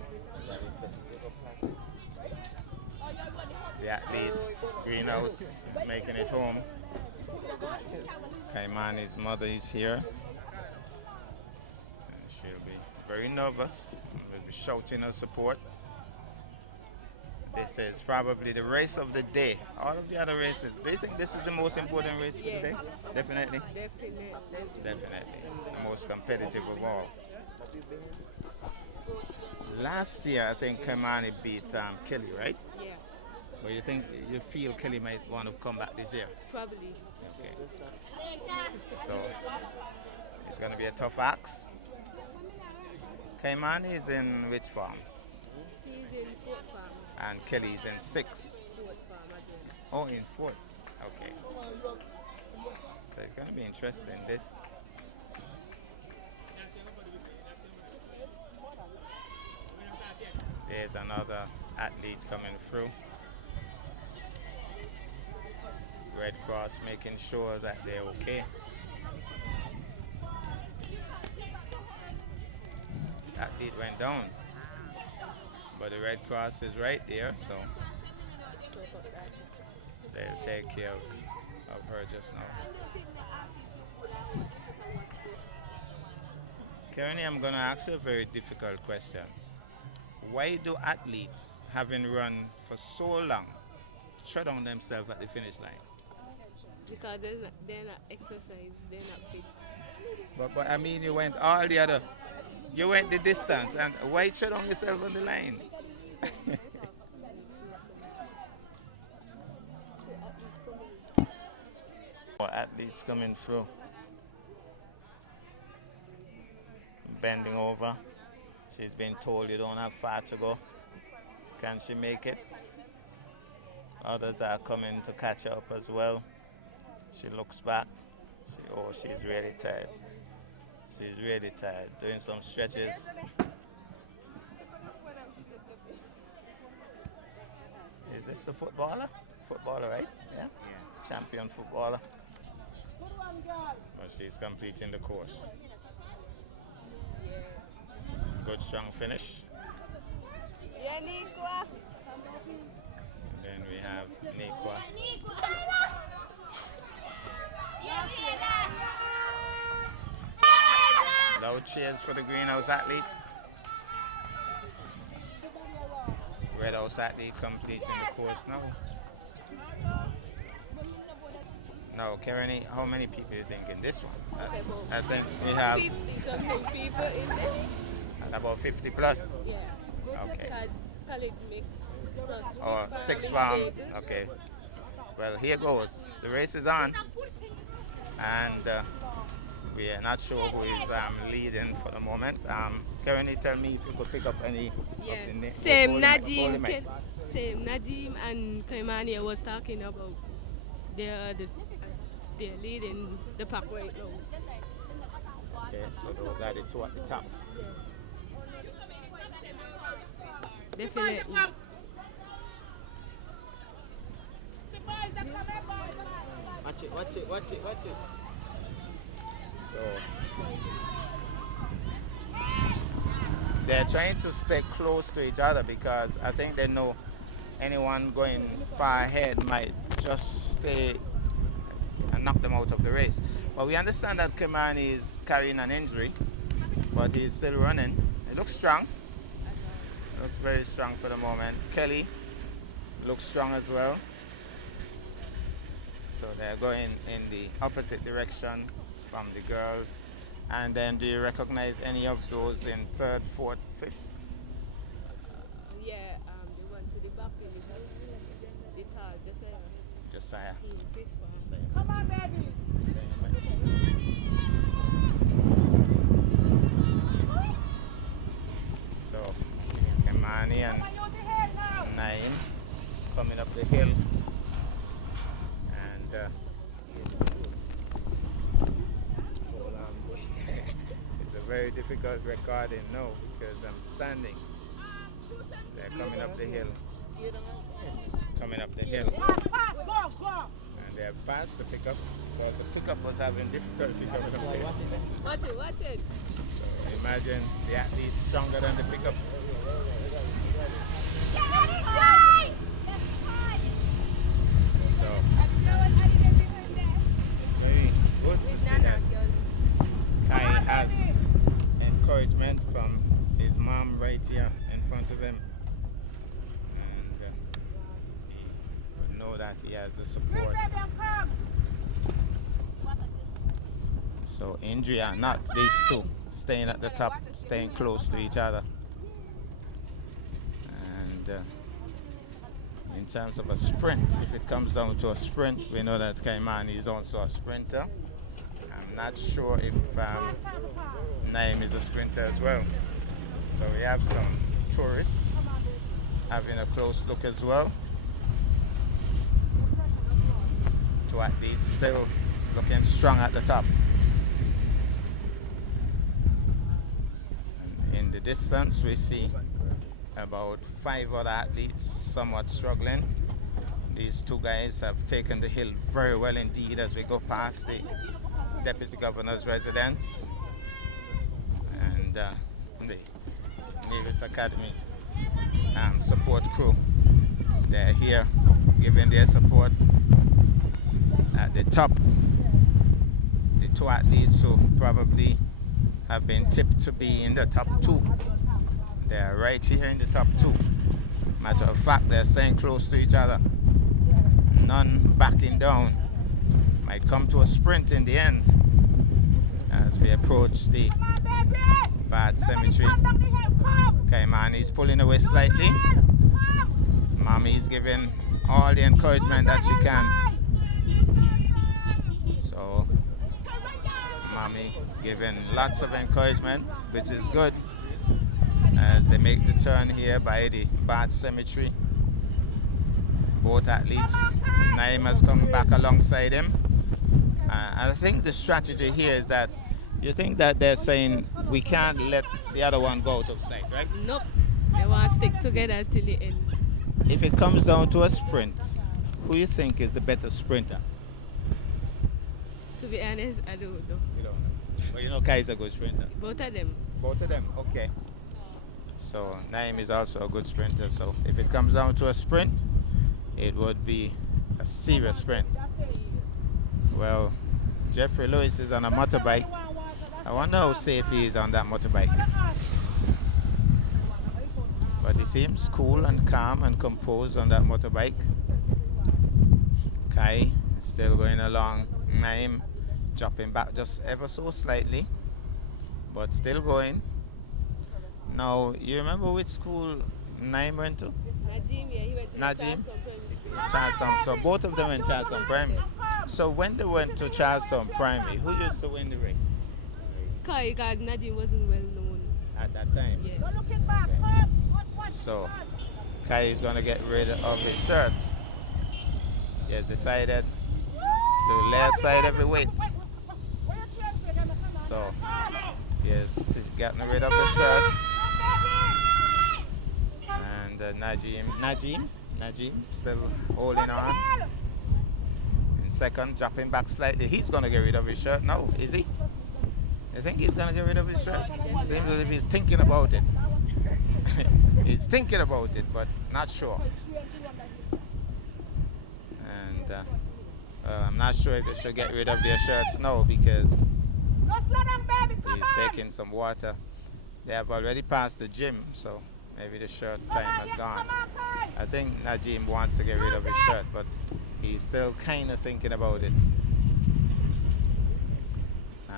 The athlete, Greenhouse, making it home. Kaimani's mother is here. And she'll be very nervous. We'll be shouting her support. This is probably the race of the day. All of the other races. Do you think this is the most important race for the day? Definitely? Definitely. The most competitive of all. Last year, I think Kaimani beat Kelly, right? Yeah, But you feel Kelly might want to come back this year? probably. Okay. So it's going to be a tough ask. Kaimani is in which farm? He's in Fort Farm. And Kelly is in 6. Fort Farm again. Oh, in 4. Okay. So it's going to be interesting. This. There's another athlete coming through. Red Cross making sure that they're okay. Athlete went down, but the Red Cross is right there, so they'll take care of her just now. Karen, I'm going to ask you a very difficult question. Why do athletes, having run for so long, tread on themselves at the finish line? Because they're not exercise, they're not fit. But I mean, you went all the other, you went the distance, and why tread on yourself on the line? More athletes coming through, bending over. She's been told you don't have far to go. Can she make it? Others are coming to catch up as well. She looks back. She's really tired. She's really tired. Doing some stretches. Is this the footballer? Footballer, right? Yeah? Champion footballer. Well, she's completing the course. Good strong finish. And then we have Nikwa. Loud cheers for the Greenhouse athlete. Red House athlete completing the course now. No, Karen, how many people do you think in this one? I think we have 50-something people in there. about 50 plus. Yeah. Okay. College mix. Plus Or 6 farm. Okay. Well, here goes. The race is on. And we are not sure who is leading for the moment. Karen, tell me if you could pick up any of the names. Same Nadim. Same Nadim and Kaimani was talking about. They're leading the pack right now. Okay, so those are the 2 at the top. Definitely. Watch it. So they're trying to stay close to each other because I think they know anyone going far ahead might just stay knock them out of the race. But we understand that Kimani is carrying an injury, but he's still running. He looks strong. Looks very strong for the moment. Kelly looks strong as well. So they're going in the opposite direction from the girls. And then do you recognize any of those in third, fourth, fifth? Yeah, they went to the back in the third, Josiah. fifth one. Come on, baby. So Kimani and Naim coming up the hill. And hold on, boy. It's a very difficult recording now because I'm standing. They're coming up the hill. Coming up the hill. And they're past the pickup because the pickup was having difficulty coming up the hill. Watch it. So imagine the athlete stronger than the pickup. So it's very good to see that Kai has encouragement from his mom right here in front of him. And he would know that he has the support. So Indria, not these two, staying at the top, staying close to each other. And in terms of a sprint, if it comes down to a sprint, we know that Kaimani is also a sprinter. I'm not sure if Naim is a sprinter as well. So we have some tourists having a close look as well. Two athletes still looking strong at the top. And in the distance, we see about 5 other athletes somewhat struggling. These two guys have taken the hill very well indeed as we go past the Deputy Governor's residence and the Nevis Academy support crew. They're here giving their support. At the top, the two athletes who probably have been tipped to be in the top 2. They're right here in the top 2. Matter of fact, they're staying close to each other. None backing down. Might come to a sprint in the end as we approach the Bad Cemetery. Kaimani's pulling away slightly. Mommy's giving all the encouragement that she can. So, Mommy giving lots of encouragement, which is good. As they make the turn here by the Bad Cemetery. Both athletes, Naim has come back alongside him. And I think the strategy here is that you think that they're saying we can't let the other one go out of sight, right? Nope. They want to stick together till the end. If it comes down to a sprint, who you think is the better sprinter? To be honest, I don't know. You don't know. But you know Kai is a good sprinter. Both of them. Both of them, okay. So Naim is also a good sprinter. So if it comes down to a sprint, it would be a serious sprint. Well, Jeffrey Lewis is on a motorbike. I wonder how safe he is on that motorbike. But he seems cool and calm and composed on that motorbike. Kai is still going along. Naim dropping back just ever so slightly, but still going. Now, you remember which school Naim went to? Najim, yeah, he went to Najim? Charlestown. Charlestown. So both of them went Charlestown Primary. So when they went to Charlestown Primary, who used to win the race Because Najim wasn't well known. at that time? Yeah. So Kai is going to get rid of his shirt. He has decided to lay aside every weight. So he has gotten rid of the shirt. And Najim still holding on. In second, dropping back slightly. He's going to get rid of his shirt now, is he? You think he's going to get rid of his shirt? Seems as if he's thinking about it. He's thinking about it, but not sure. And I'm not sure if they should get rid of their shirts now because Just let them, baby. Come he's on. taking some water. They have already passed the gym, so maybe the shirt Come time on, has yes, gone. come on, Kai. I think Najim wants to get rid of his shirt, but he's still kind of thinking about it.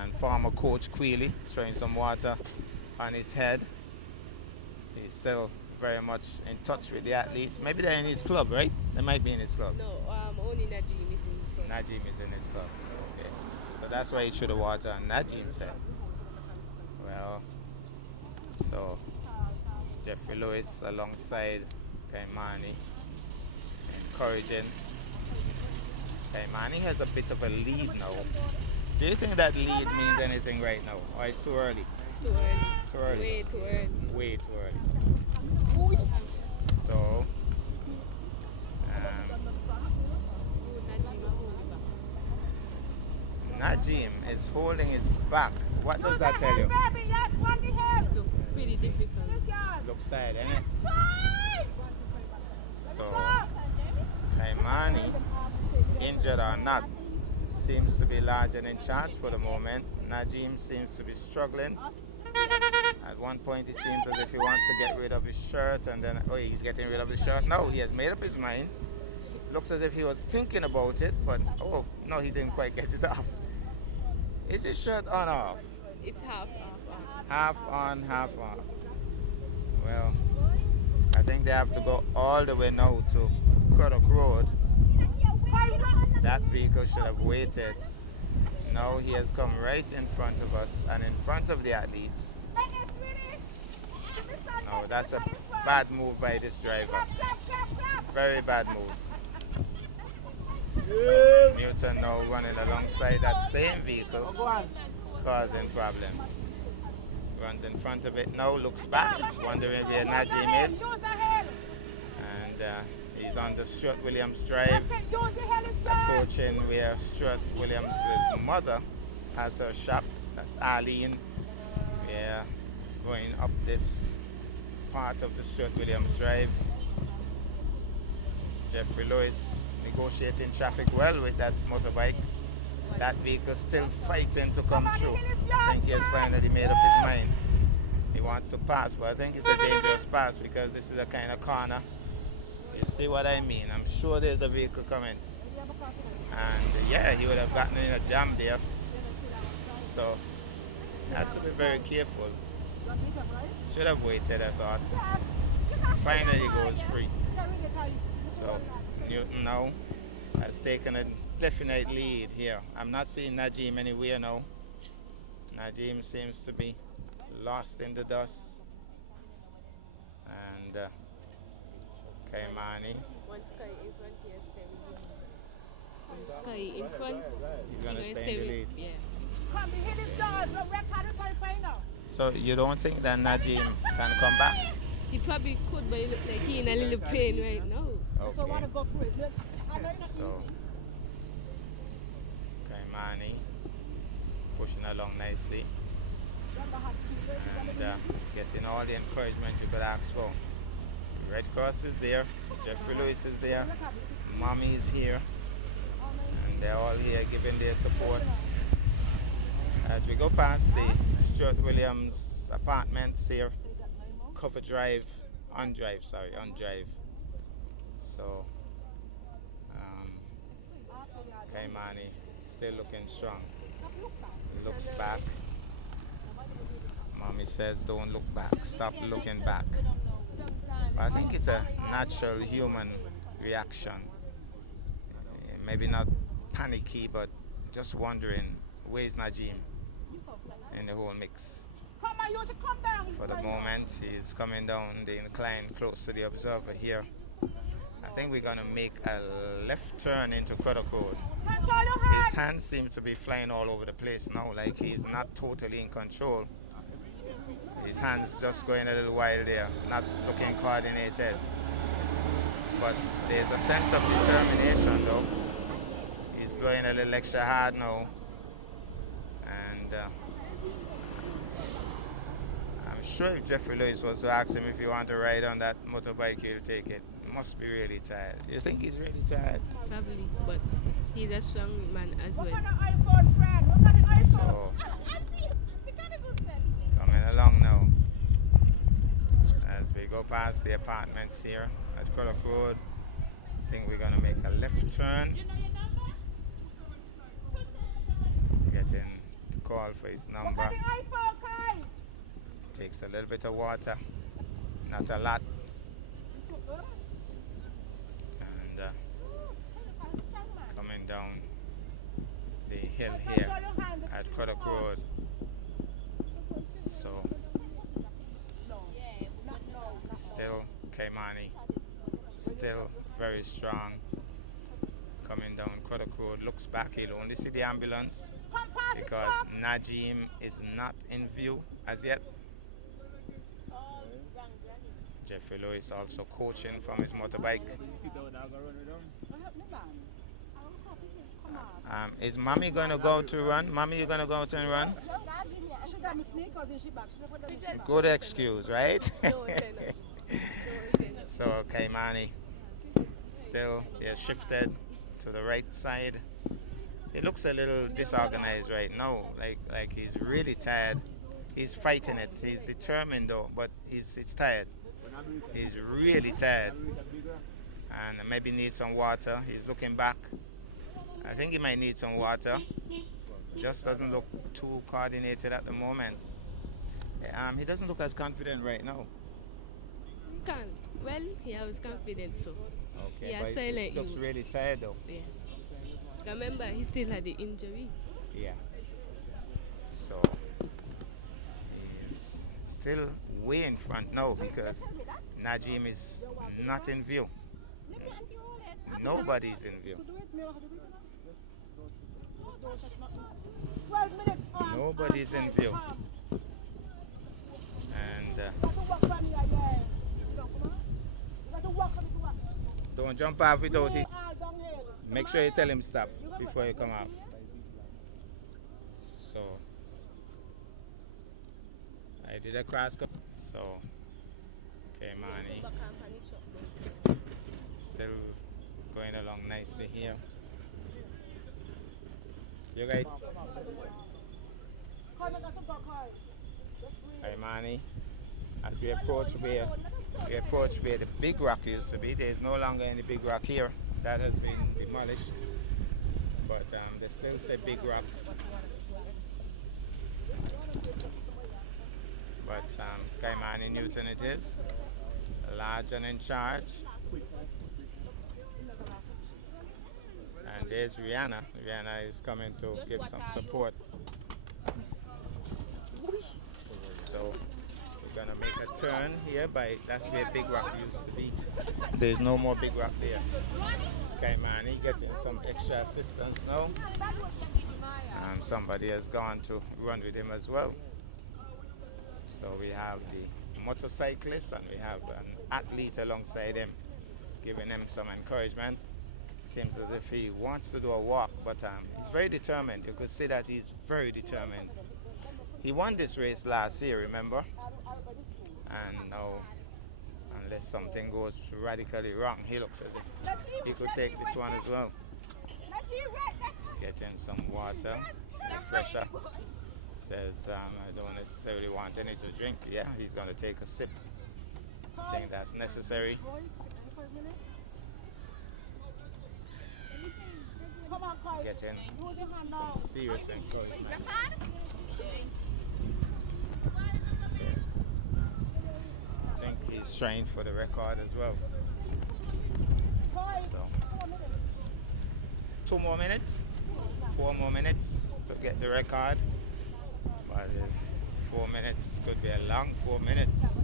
And former coach Queely throwing some water on his head. He's still very much in touch with the athletes. Maybe they're in his club, right? They might be in his club. No, only Najim is in his club. Najim is in his club. Okay. So that's why he threw the water on Najim said. Well, so Jeffrey Lewis alongside Kaimani, encouraging. Kaimani has a bit of a lead now. Do you think that lead means anything right now? Or it's too early? It's too early. Too early? Way too early. Way too early. So, Najim is holding his back. What does that tell you? Baby, yes, on the hill. Look pretty difficult. Looks tired, ain't it? So, Kaimani, injured or not, seems to be large and in charge for the moment. Najim seems to be struggling. At one point, it seems as if he wants to get rid of his shirt, and then, oh, he's getting rid of his shirt. No, he has made up his mind. Looks as if he was thinking about it, but, oh, no, he didn't quite get it off. Is his shirt on or off? It's half off. Half on, half off. Well, I think they have to go all the way now to Craddock Road. That vehicle should have waited. Now he has come right in front of us and in front of the athletes. No, that's a bad move by this driver. Very bad move. So Newton now running alongside that same vehicle, causing problems. Runs in front of it now, looks back, wondering where Najim is. And he's on the Stuart Williams Drive, approaching where Stuart Williams' mother has her shop. That's Arlene. We're going up this part of the Stuart Williams Drive. Jeffrey Lewis negotiating traffic well with that motorbike. That vehicle still fighting to come through. I think he has finally made up his mind. He wants to pass, but I think it's a dangerous pass because this is a kind of corner. You see what I mean? I'm sure there's a vehicle coming. And yeah, he would have gotten in a jam there. So, has to be very careful. Should have waited, I thought. Finally goes free. So, Newton now has taken a definite lead here. I'm not seeing Najim anywhere now. Najim seems to be lost in the dust. And Kaimani. Once Sky in front, yes, stay with him. Once Sky in front, He's going to stay in the lead. Yeah. So you don't think that Najim can come back? He probably could, but he look like he in a little pain right now. Okay. So Kaimani pushing along nicely and getting all the encouragement you could ask for. Red Cross is there, Jeffrey Lewis is there, Mommy is here, and they're all here giving their support. As we go past the Stuart Williams apartments here, Cover Drive, on Drive. So, Kaimani still looking strong. Looks back. Mommy says, don't look back, stop looking back. But I think it's a natural human reaction. Maybe not panicky, but just wondering, where's Najim in the whole mix? For the moment, he's coming down the incline close to the observer here. I think we're going to make a left turn into Craddock Road. His hands seem to be flying all over the place now, like he's not totally in control. His hands just going a little wild there, not looking coordinated. But there's a sense of determination though. He's blowing a little extra hard now. And I'm sure if Jeffrey Lewis was to ask him if he want to ride on that motorbike, he'll take it. He must be really tired. You think he's really tired? Probably, but He's a strong man as well. So coming along now as we go past the apartments here at Craddock Road. I think we're gonna make a left turn. Getting to call for his number. Takes a little bit of water, not a lot. And coming down the hill here at Craddock Road. So still Kaimani, still very strong. Coming down Craddock Road, looks back, he'll only see the ambulance because Najim is not in view as yet. Jeffrey Lewis also coaching from his motorbike. Is mommy going to go to run? Mommy, you going to go out and run? Good excuse, right? So Kaimani still is shifted to the right side. He looks a little disorganized right now, like he's really tired. He's fighting it. He's determined though, but he's tired. He's really tired, and maybe needs some water. He's looking back. I think he might need some water. Just doesn't look too coordinated at the moment. He doesn't look as confident right now. He can. Well, he was confident, so. Okay, Yeah, but silent he looks youth. really tired though. Yeah. Remember, he still had the injury. Yeah. So he's still way in front now because Najim is not in view. Nobody's in view. Nobody's in view. And don't jump off without it. Make sure you tell him stop before you come off. So I did a cross. So Kaimani still going along nicely here. You guys, Kaimani, as we approach where the big rock used to be, there is no longer any big rock here. That has been demolished, but they still say big rock. But Kaimani Newton it is, large and in charge. And there's Rihanna. Rihanna is coming to give some support. So we're gonna make a turn here that's where Big Rock used to be. There's no more Big Rock there. Kaimani getting some extra assistance now. Somebody has gone to run with him as well. So we have the motorcyclist and we have an athlete alongside him, giving him some encouragement. Seems as if he wants to do a walk, but he's very determined. You could see that he's very determined. He won this race last year, remember? And now, unless something goes radically wrong, he looks as if he could take this one as well. Getting some water, refresher. Says, I don't necessarily want any to drink. Yeah, he's going to take a sip. I think that's necessary. Getting some serious encouragement. So, I think he's trained for the record as well. So, 2 more minutes, 4 more minutes to get the record. But 4 minutes could be a long 4 minutes.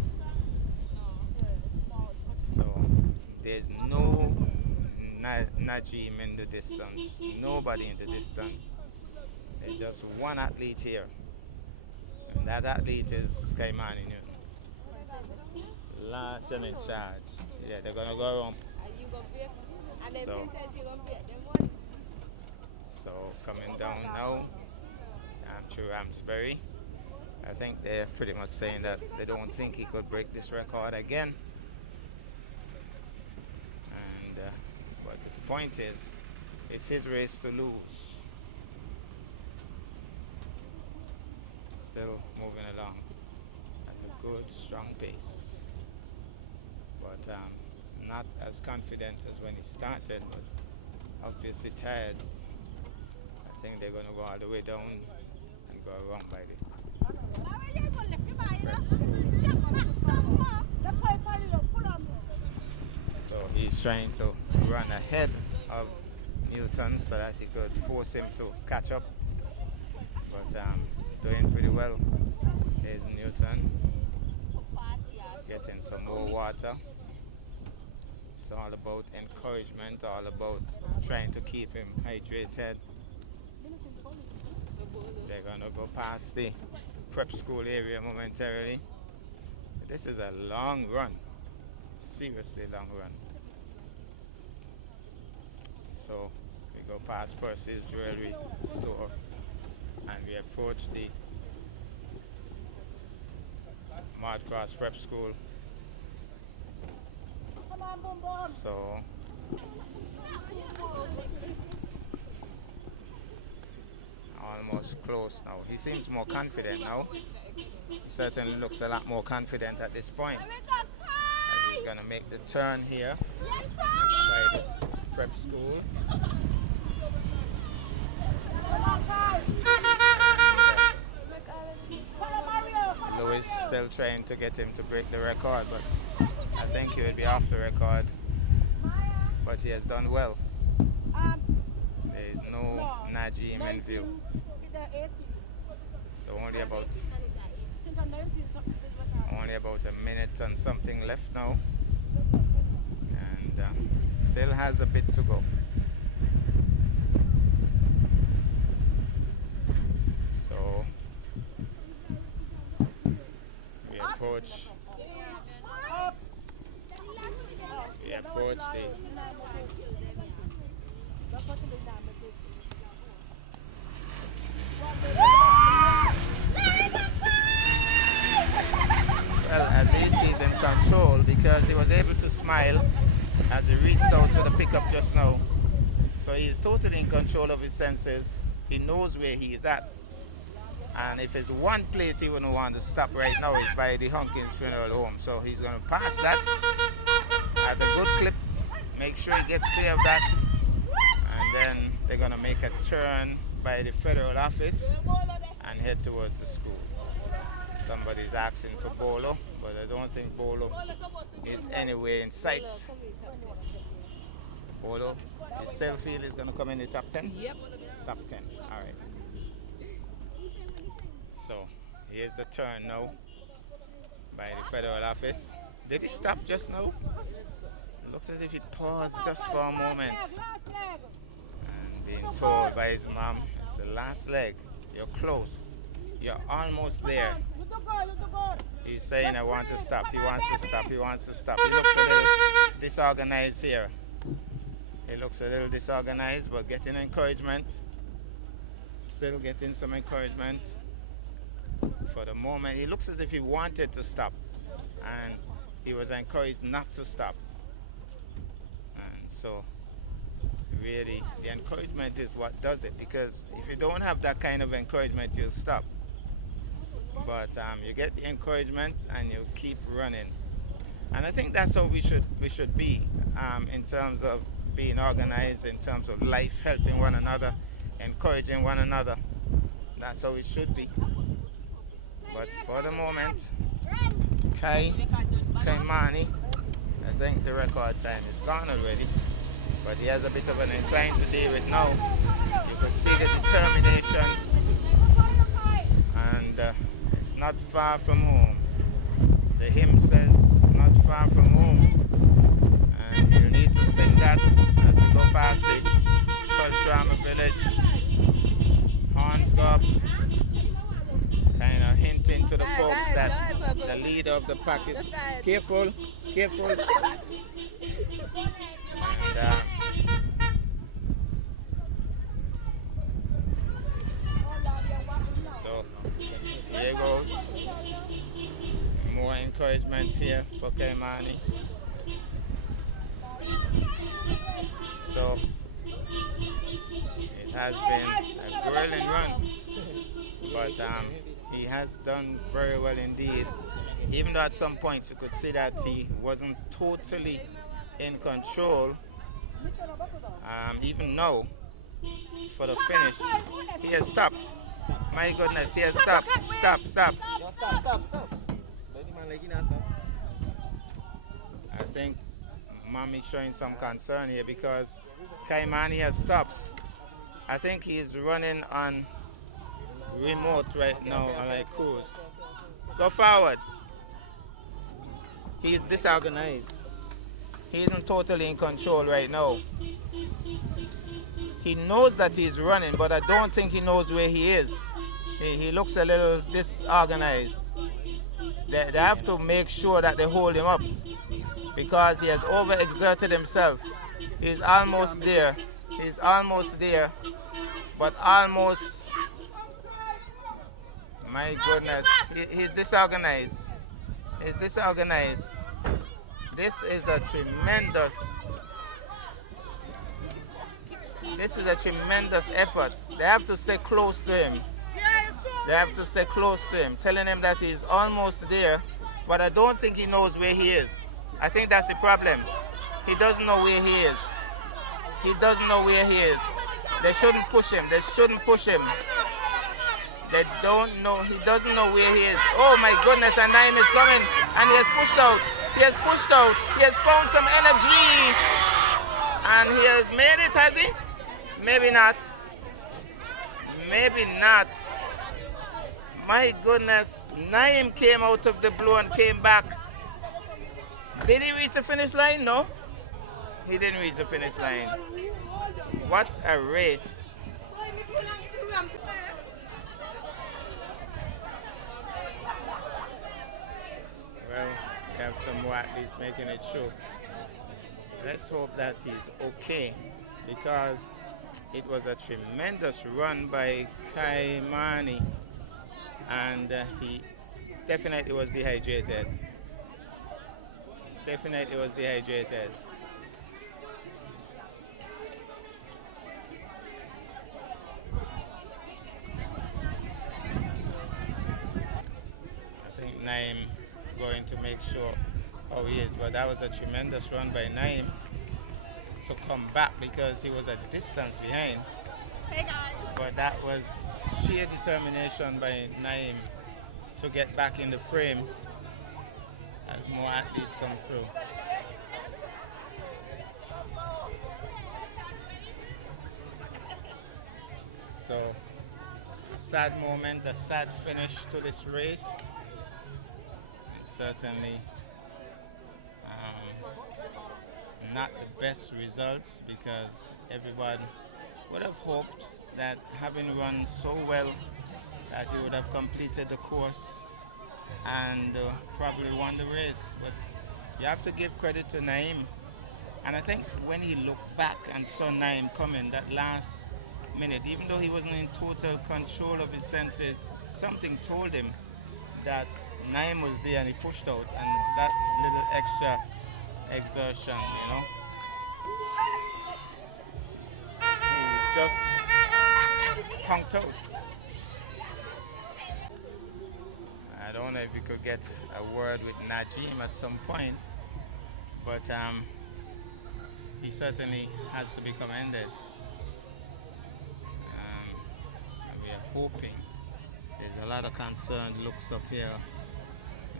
So, there's no Najim in the distance, nobody in the distance. There's just one athlete here, and that athlete is Kaimani Newton. Large and in charge. Yeah, they're gonna go around. So coming down now, through Ramsbury. I think they're pretty much saying that they don't think he could break this record again. And but the point is, It's his race to lose. Still moving along at a good, strong pace. But not as confident as when he started, but obviously tired. I think they're going to go all the way down and go around by the prep school. So he's trying to run ahead of Newton so that he could force him to catch up. But doing pretty well is Newton. Getting some more water. It's all about encouragement, all about trying to keep him hydrated. They're going to go past the prep school area momentarily. This is a long run, seriously long run. So we go past Percy's jewelry store and we approach the Mardcross Prep School. So almost close now. He seems more confident now. He certainly looks a lot more confident at this point. As he's gonna make the turn here by the prep school. Lewis still trying to get him to break the record, but I think he will be off the record. But he has done well. There is no Najim in view. So only about a minute and something left now. And still has a bit to go. So we approach the well, at least he's in control because he was able to smile as he reached out to the pickup just now. So he is totally in control of his senses. He knows where he is at. And if there's one place he wouldn't want to stop right now is by the Hunkins Funeral Home. So he's going to pass that at a good clip, make sure he gets clear of that, and then they're going to make a turn by the federal office and head towards the school. Somebody's asking for Bolo, but I don't think Bolo is anywhere in sight. Bolo, you still feel he's going to come in the top 10? Yep. Top 10, all right. So here's the turn now by the federal office. Did he stop just now? It looks as if he paused just for a moment. And being told by his mom, it's the last leg. You're close. You're almost there. He's saying, I want to stop. He wants to stop. He wants to stop. He looks a little disorganized here. He looks a little disorganized, but getting encouragement. Still getting some encouragement. For the moment, he looks as if he wanted to stop, and he was encouraged not to stop. And so really the encouragement is what does it, because if you don't have that kind of encouragement, you'll stop. But you get the encouragement and you keep running. And I think that's how we should be in terms of being organized, in terms of life, helping one another, encouraging one another. That's how it should be. But for the moment, Kaimani, I think the record time is gone already, but he has a bit of an incline to deal with now. You could see the determination, and it's not far from home. The hymn says, not far from home, and he'll need to sing that as we go past the Culturama village. Horns go up, kind of hinting to the folks that the leader of the pack is careful. And so here goes. More encouragement here for Kaimani. So has been a whirling run, but he has done very well indeed. Even though at some points you could see that he wasn't totally in control. Even now, for the finish, he has stopped. My goodness, he has stopped. Stop. Stop. I think Mommy's showing some concern here because Kaimani has stopped. I think he's running on remote right now, like cruise. Go forward. He's disorganized. He isn't totally in control right now. He knows that he's running, but I don't think he knows where he is. He looks a little disorganized. They have to make sure that they hold him up because he has overexerted himself. He's almost there. He's almost there, but almost. My goodness, he's disorganized. He's disorganized. This is a tremendous effort. They have to stay close to him. They have to stay close to him, telling him that he's almost there, but I don't think he knows where he is. I think that's the problem. He doesn't know where he is. He doesn't know where he is. They shouldn't push him. They shouldn't push him. They don't know. He doesn't know where he is. Oh my goodness, and Naim is coming, and he has pushed out. He has pushed out. He has found some energy, and he has made it, has he? Maybe not. Maybe not. My goodness, Naim came out of the blue and came back. Did he reach the finish line? No. He didn't reach the finish line. What a race. Well, we have some more athletes making it show. Let's hope that he's okay, because it was a tremendous run by Kaimani, and he definitely was dehydrated. Definitely was dehydrated. I think Naim going to make sure how he is, but that was a tremendous run by Naim to come back because he was a distance behind. Hey guys. But that was sheer determination by Naim to get back in the frame as more athletes come through. So, a sad moment, a sad finish to this race. It's certainly not the best results, because everyone would have hoped that, having run so well, that he would have completed the course and probably won the race. But you have to give credit to Naim. And I think when he looked back and saw Naim coming that last minute, even though he wasn't in total control of his senses, something told him that Naim was there, and he pushed out, and that little extra exertion, you know. He just punked out. I don't know if you could get a word with Najim at some point, but he certainly has to be commended. And we are hoping, there's a lot of concerned looks up here.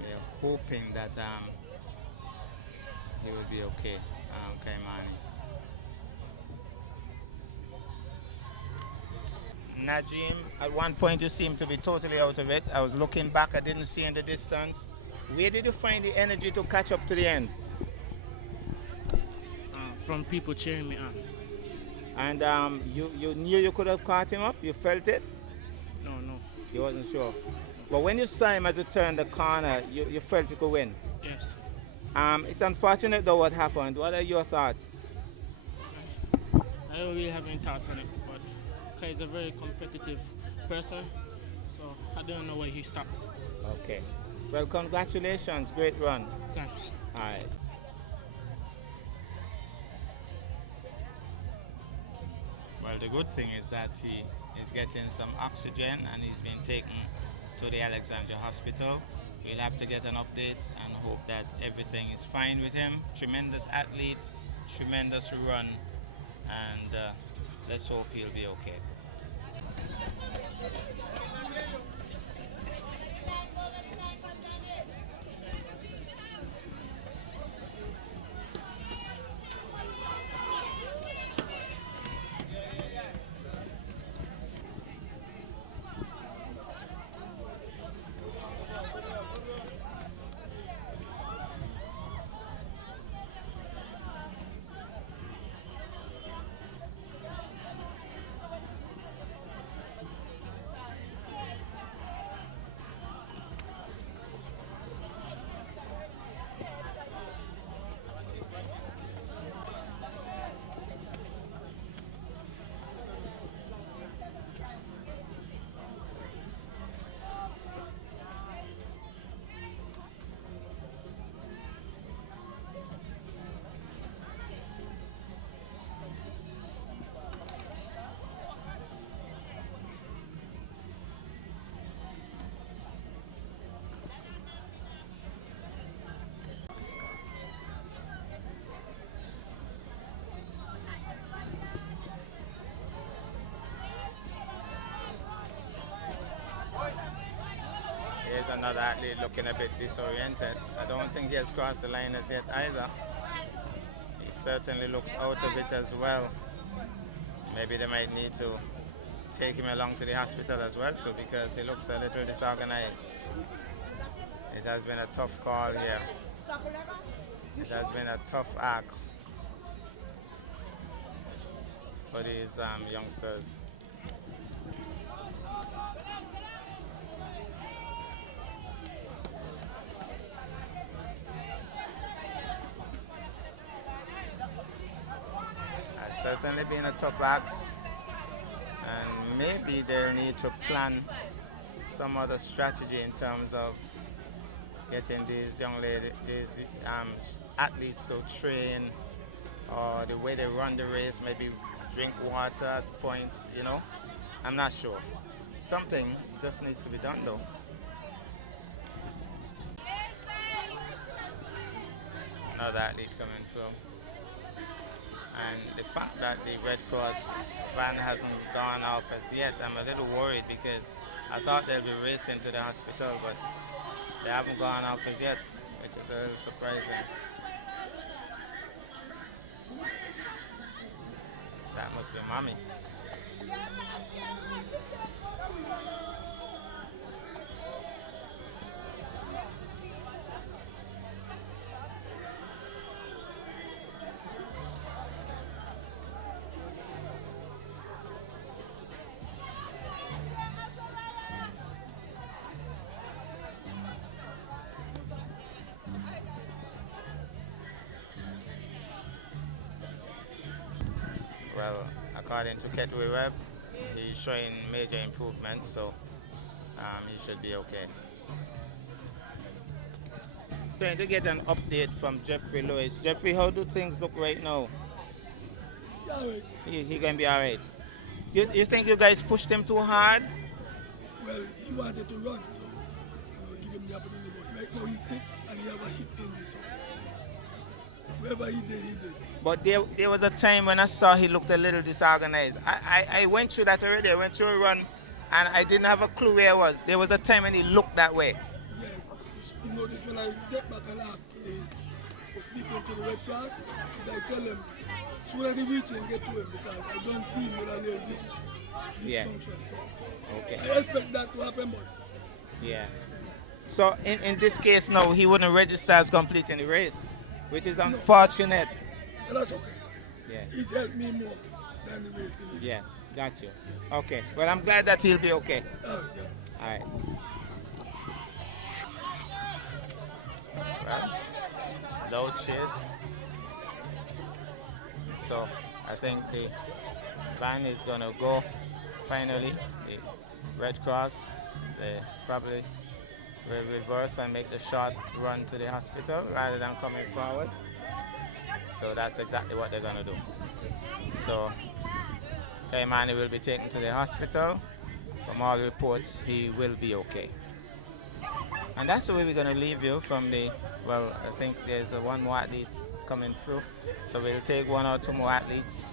We are hoping that he will be okay, Kaimani. Najim, at one point you seemed to be totally out of it. I was looking back, I didn't see in the distance. Where did you find the energy to catch up to the end? From people cheering me on. And you knew you could have caught him up? You felt it? No. You wasn't sure? But when you saw him as you turned the corner, you felt you could win? Yes. It's unfortunate though what happened. What are your thoughts? I don't really have any thoughts on it, but Kai is a very competitive person, so I don't know why he stopped. Okay. Well, congratulations. Great run. Thanks. All right. Well, the good thing is that he is getting some oxygen and he's been taken to the Alexandria Hospital. We'll have to get an update and hope that everything is fine with him. Tremendous athlete, tremendous run, and let's hope he'll be okay. Here's another athlete looking a bit disoriented. I don't think he has crossed the line as yet either. He certainly looks out of it as well. Maybe they might need to take him along to the hospital as well too, because he looks a little disorganized. It has been a tough call here. It has been a tough ask for these youngsters. Certainly been a tough ask, and maybe they'll need to plan some other strategy in terms of getting these athletes to train, or the way they run the race, maybe drink water at points, you know. I'm not sure. Something just needs to be done though. Another athlete coming through. And the fact that the Red Cross van hasn't gone off as yet, I'm a little worried, because I thought they'd be racing to the hospital, but they haven't gone off as yet, which is a little surprising. That must be Mommy. Well, according to Ketway Webb, he's showing major improvements, so he should be okay. Trying to get an update from Jeffrey Lewis. Jeffrey, how do things look right now? Alright. He gonna be alright. You think you guys pushed him too hard? Well, he wanted to run, so give him the opportunity. But right now he's sick and he have a hip injury, so wherever he did, he did. But there was a time when I saw he looked a little disorganized. I went through that already. I went through a run and I didn't have a clue where I was. There was a time when he looked that way. Yeah, you know this, when I step back and ask, was speaking to the Red Cross, is I tell him, sooner they reach and get to him, because I don't see him with a little dysfunction. So Okay. I expect that to happen, but yeah. So in this case now, he wouldn't register as completing the race, which is unfortunate. but that's okay. Yeah. He's helped me more than the race. Yeah, got you. Okay. Well, I'm glad that he'll be okay. Yeah. All right. Well, no chase. So I think the van is gonna go finally. The Red Cross, they probably will reverse and make the short run to the hospital rather than coming forward. So that's exactly what they're gonna do. So Kaimani will be taken to the hospital. From all reports, he will be okay. And that's the way we're going to leave you from the, well, I think there's one more athlete coming through. So we'll take one or two more athletes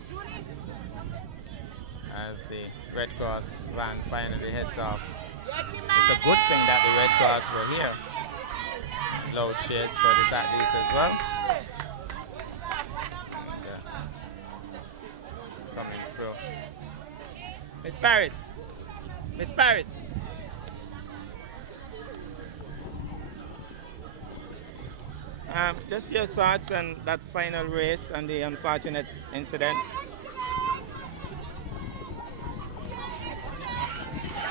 as the Red Cross van finally heads off. It's a good thing that the Red Cross were here. Loud cheers for these athletes as well. And, coming through. Miss Paris. Miss Paris. Just your thoughts on that final race and the unfortunate incident.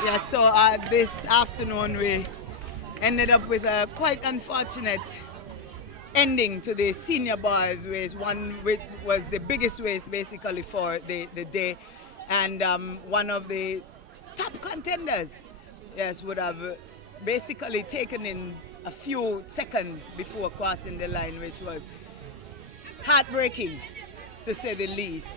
Yeah, so this afternoon we ended up with a quite unfortunate ending to the senior boys race, one which was the biggest race basically for the day, and one of the top contenders, yes, would have basically taken in a few seconds before crossing the line, which was heartbreaking to say the least,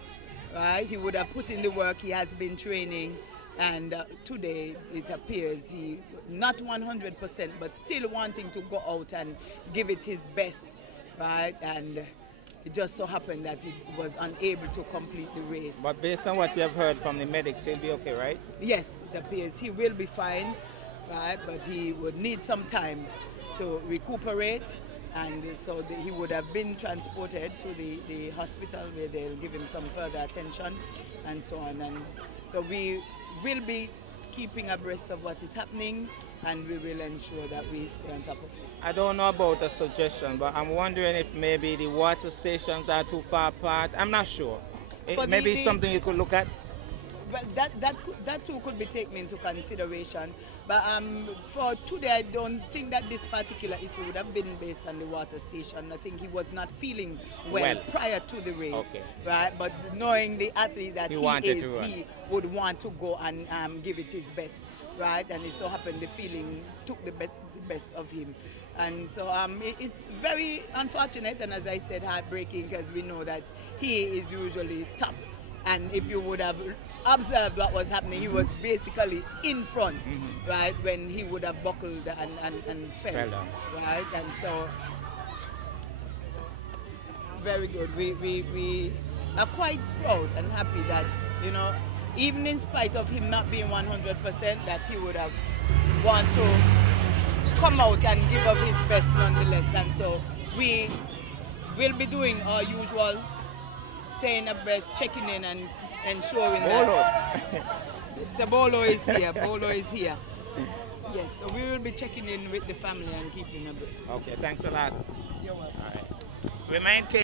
right? He would have put in the work, he has been training, and today it appears he not 100% but still wanting to go out and give it his best, right? And it just so happened that he was unable to complete the race. But based on what you have heard from the medics, he'll be okay, right? Yes, it appears he will be fine, right? But he would need some time to recuperate, and so he would have been transported to the hospital where they'll give him some further attention and so on. And so we will be keeping abreast of what is happening, and we will ensure that we stay on top of things. I don't know about a suggestion, but I'm wondering if maybe the water stations are too far apart. I'm not sure. Maybe it's something you could look at. Well, that too could be taken into consideration. But for today, I don't think that this particular issue would have been based on the water station. I think he was not feeling well prior to the race, okay, right? But knowing the athlete that he would want to go and give it his best, right? And it so happened the feeling took the best of him. And so it's very unfortunate, and as I said, heartbreaking, because we know that he is usually top. And if you would have observed what was happening, he was basically in front, right, when he would have buckled and fell down, right? And so, very good. We are quite proud and happy that, you know, even in spite of him not being 100%, that he would have want to come out and give up his best nonetheless. And so we will be doing our usual, staying abreast, checking in and ensuring that Mr. Bolo is here. Bolo is here. Yes, so we will be checking in with the family and keeping abreast. Okay, thanks a lot. You're welcome. All right. Remain